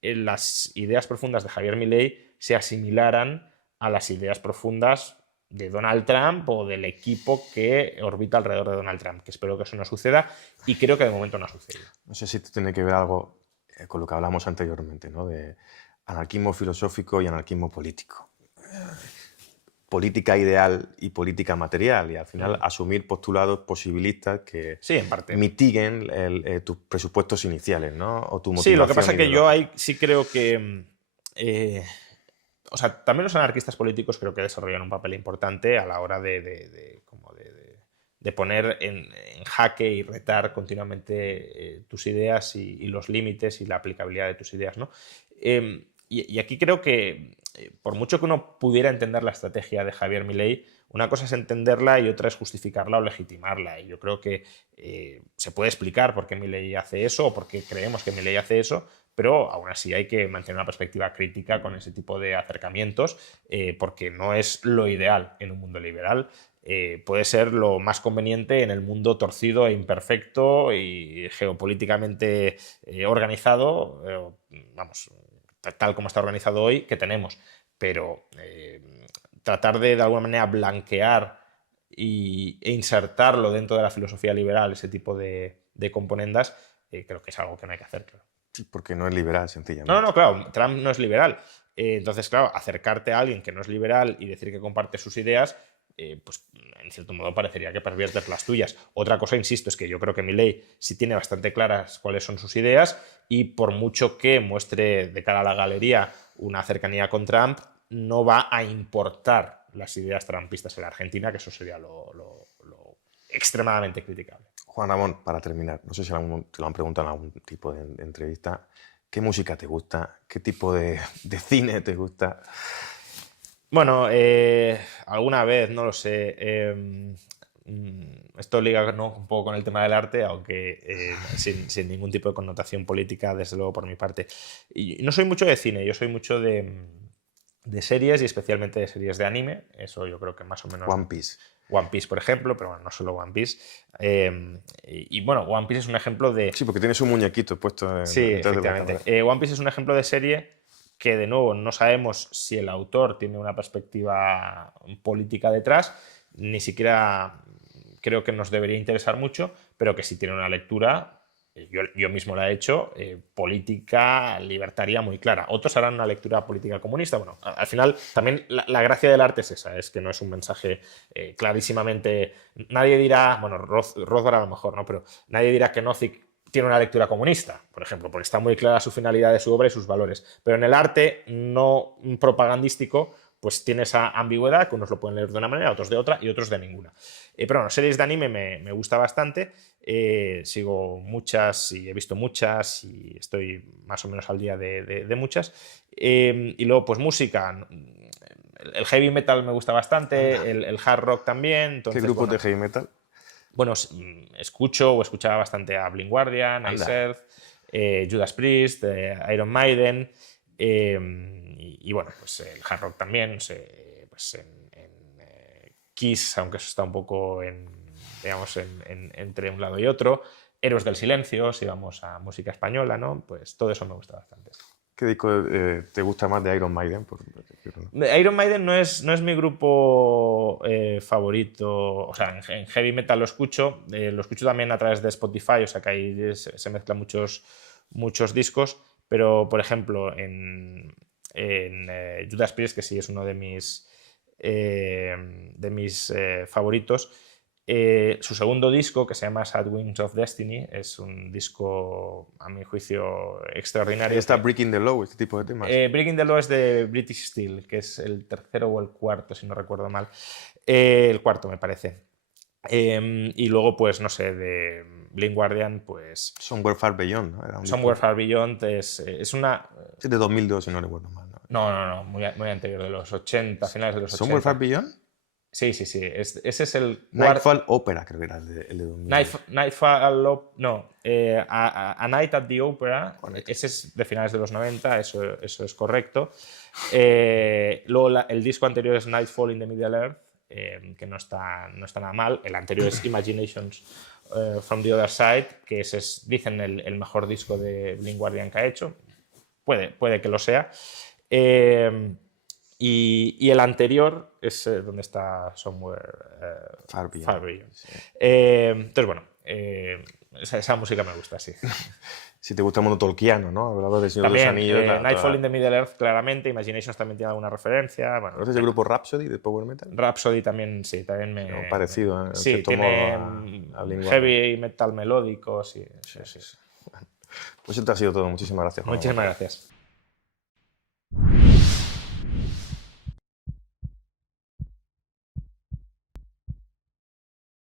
las ideas profundas de Javier Milei se asimilaran a las ideas profundas de Donald Trump o del equipo que orbita alrededor de Donald Trump, que espero que eso no suceda y creo que de momento no ha sucedido. No sé si esto tiene que ver algo con lo que hablamos anteriormente, ¿no? De anarquismo filosófico y anarquismo político. Política ideal y política material, y al final asumir postulados posibilistas que sí, en parte mitiguen tus presupuestos iniciales, ¿no? O tu motivación. Sí, lo que pasa es que yo ahí sí creo que o sea, también los anarquistas políticos creo que desarrollan un papel importante a la hora de poner en jaque y retar continuamente tus ideas y los límites y la aplicabilidad de tus ideas, ¿no? Y aquí creo que, por mucho que uno pudiera entender la estrategia de Javier Milei, una cosa es entenderla y otra es justificarla o legitimarla. Y yo creo que se puede explicar por qué Milei hace eso o por qué creemos que Milei hace eso, pero aún así hay que mantener una perspectiva crítica con ese tipo de acercamientos porque no es lo ideal en un mundo liberal. Puede ser lo más conveniente en el mundo torcido e imperfecto y geopolíticamente organizado, vamos, tal como está organizado hoy, que tenemos. Pero tratar de alguna manera blanquear e insertarlo dentro de la filosofía liberal, ese tipo de componendas, creo que es algo que no hay que hacer, claro. Porque no es liberal, sencillamente. No, claro, Trump no es liberal. Entonces, claro, acercarte a alguien que no es liberal y decir que comparte sus ideas, pues en cierto modo parecería que perviertes las tuyas. Otra cosa, insisto, es que yo creo que Milei sí tiene bastante claras cuáles son sus ideas y por mucho que muestre de cara a la galería una cercanía con Trump, no va a importar las ideas trumpistas en la Argentina, que eso sería lo extremadamente criticable. Juan Ramón, para terminar, no sé si te lo han preguntado en algún tipo de entrevista, ¿qué música te gusta? ¿Qué tipo de cine te gusta? Bueno, alguna vez, no lo sé. Esto liga, ¿no?, un poco con el tema del arte, aunque sin ningún tipo de connotación política, desde luego por mi parte. Y no soy mucho de cine, yo soy mucho de series y especialmente de series de anime. Eso yo creo que más o menos... One Piece. One Piece, por ejemplo, pero bueno, no solo One Piece. Bueno, One Piece es un ejemplo de... Sí, porque tienes un muñequito puesto Sí, detrás de la efectivamente. cámara. One Piece es un ejemplo de serie que, de nuevo, no sabemos si el autor tiene una perspectiva política detrás, ni siquiera creo que nos debería interesar mucho, pero que sí tiene una lectura, yo mismo la he hecho, política libertaria muy clara. Otros harán una lectura política comunista. Bueno, al final también la gracia del arte es esa, es que no es un mensaje clarísimamente... Nadie dirá, bueno, Rothbard a lo mejor, ¿no? Pero nadie dirá que Nozick tiene una lectura comunista, por ejemplo, porque está muy clara su finalidad de su obra y sus valores. Pero en el arte no propagandístico, pues tiene esa ambigüedad, que unos lo pueden leer de una manera, otros de otra y otros de ninguna. Pero bueno, series de anime me gusta bastante, sigo muchas y he visto muchas y estoy más o menos al día de muchas. Y luego, pues música, el heavy metal me gusta bastante, el hard rock también. Entonces, ¿Qué grupos bueno, de heavy metal? bueno, escucho o escuchaba bastante a Blind Guardian, Anda. Ice Earth, Judas Priest, Iron Maiden, y bueno, pues el hard rock también, no sé, pues Kiss, aunque eso está un poco digamos, entre un lado y otro, Héroes del Silencio, si vamos a música española, ¿no? Pues todo eso me gusta bastante. ¿Qué disco te gusta más de Iron Maiden? Iron Maiden no es mi grupo favorito, o sea, en heavy metal lo escucho también a través de Spotify, o sea que ahí se mezclan muchos discos, pero por ejemplo en Judas Priest, que sí es uno de mis favoritos, su segundo disco, que se llama Sad Wings of Destiny, es un disco, a mi juicio, extraordinario. Ahí está Breaking the Law, este tipo de temas. Breaking the Law es de British Steel, que es el tercero o el cuarto, si no recuerdo mal. El cuarto, me parece. Y luego, pues, no sé, de Blind Guardian, pues... Somewhere Far Beyond, ¿no? Era un Somewhere disco... Far Beyond es una... Es de 2002, si no recuerdo mal, ¿no? No, muy anterior, de los 80, finales de los 80. ¿Somewhere Far Beyond? Sí. Ese es el... Nightfall Opera, creo que era el de 2000. Nightfall... No. A Night at the Opera. Correcto. Ese es de finales de los 90, eso es correcto. Luego el disco anterior es Nightfall in the Middle Earth, que no está nada mal. El anterior es Imaginations from the Other Side, que ese es, dicen, el mejor disco de Blind Guardian que ha hecho. Puede que lo sea. Y el anterior es donde está Somewhere Far Beyond. Far Beyond. Sí. Entonces, bueno, esa música me gusta, sí. Si te gusta el mundo tolkiano, ¿no? Hablado de Señor También, de los Anillos. Nightfall in the Middle Earth, claramente. Imaginations también tiene alguna referencia. Bueno, ¿Conoces el grupo Rhapsody de Power Metal? Rhapsody también, sí, también me... No, parecido, ¿eh? Sí, tiene heavy metal melódico, sí. Pues esto ha sido todo. Muchísimas gracias. Muchísimas gracias.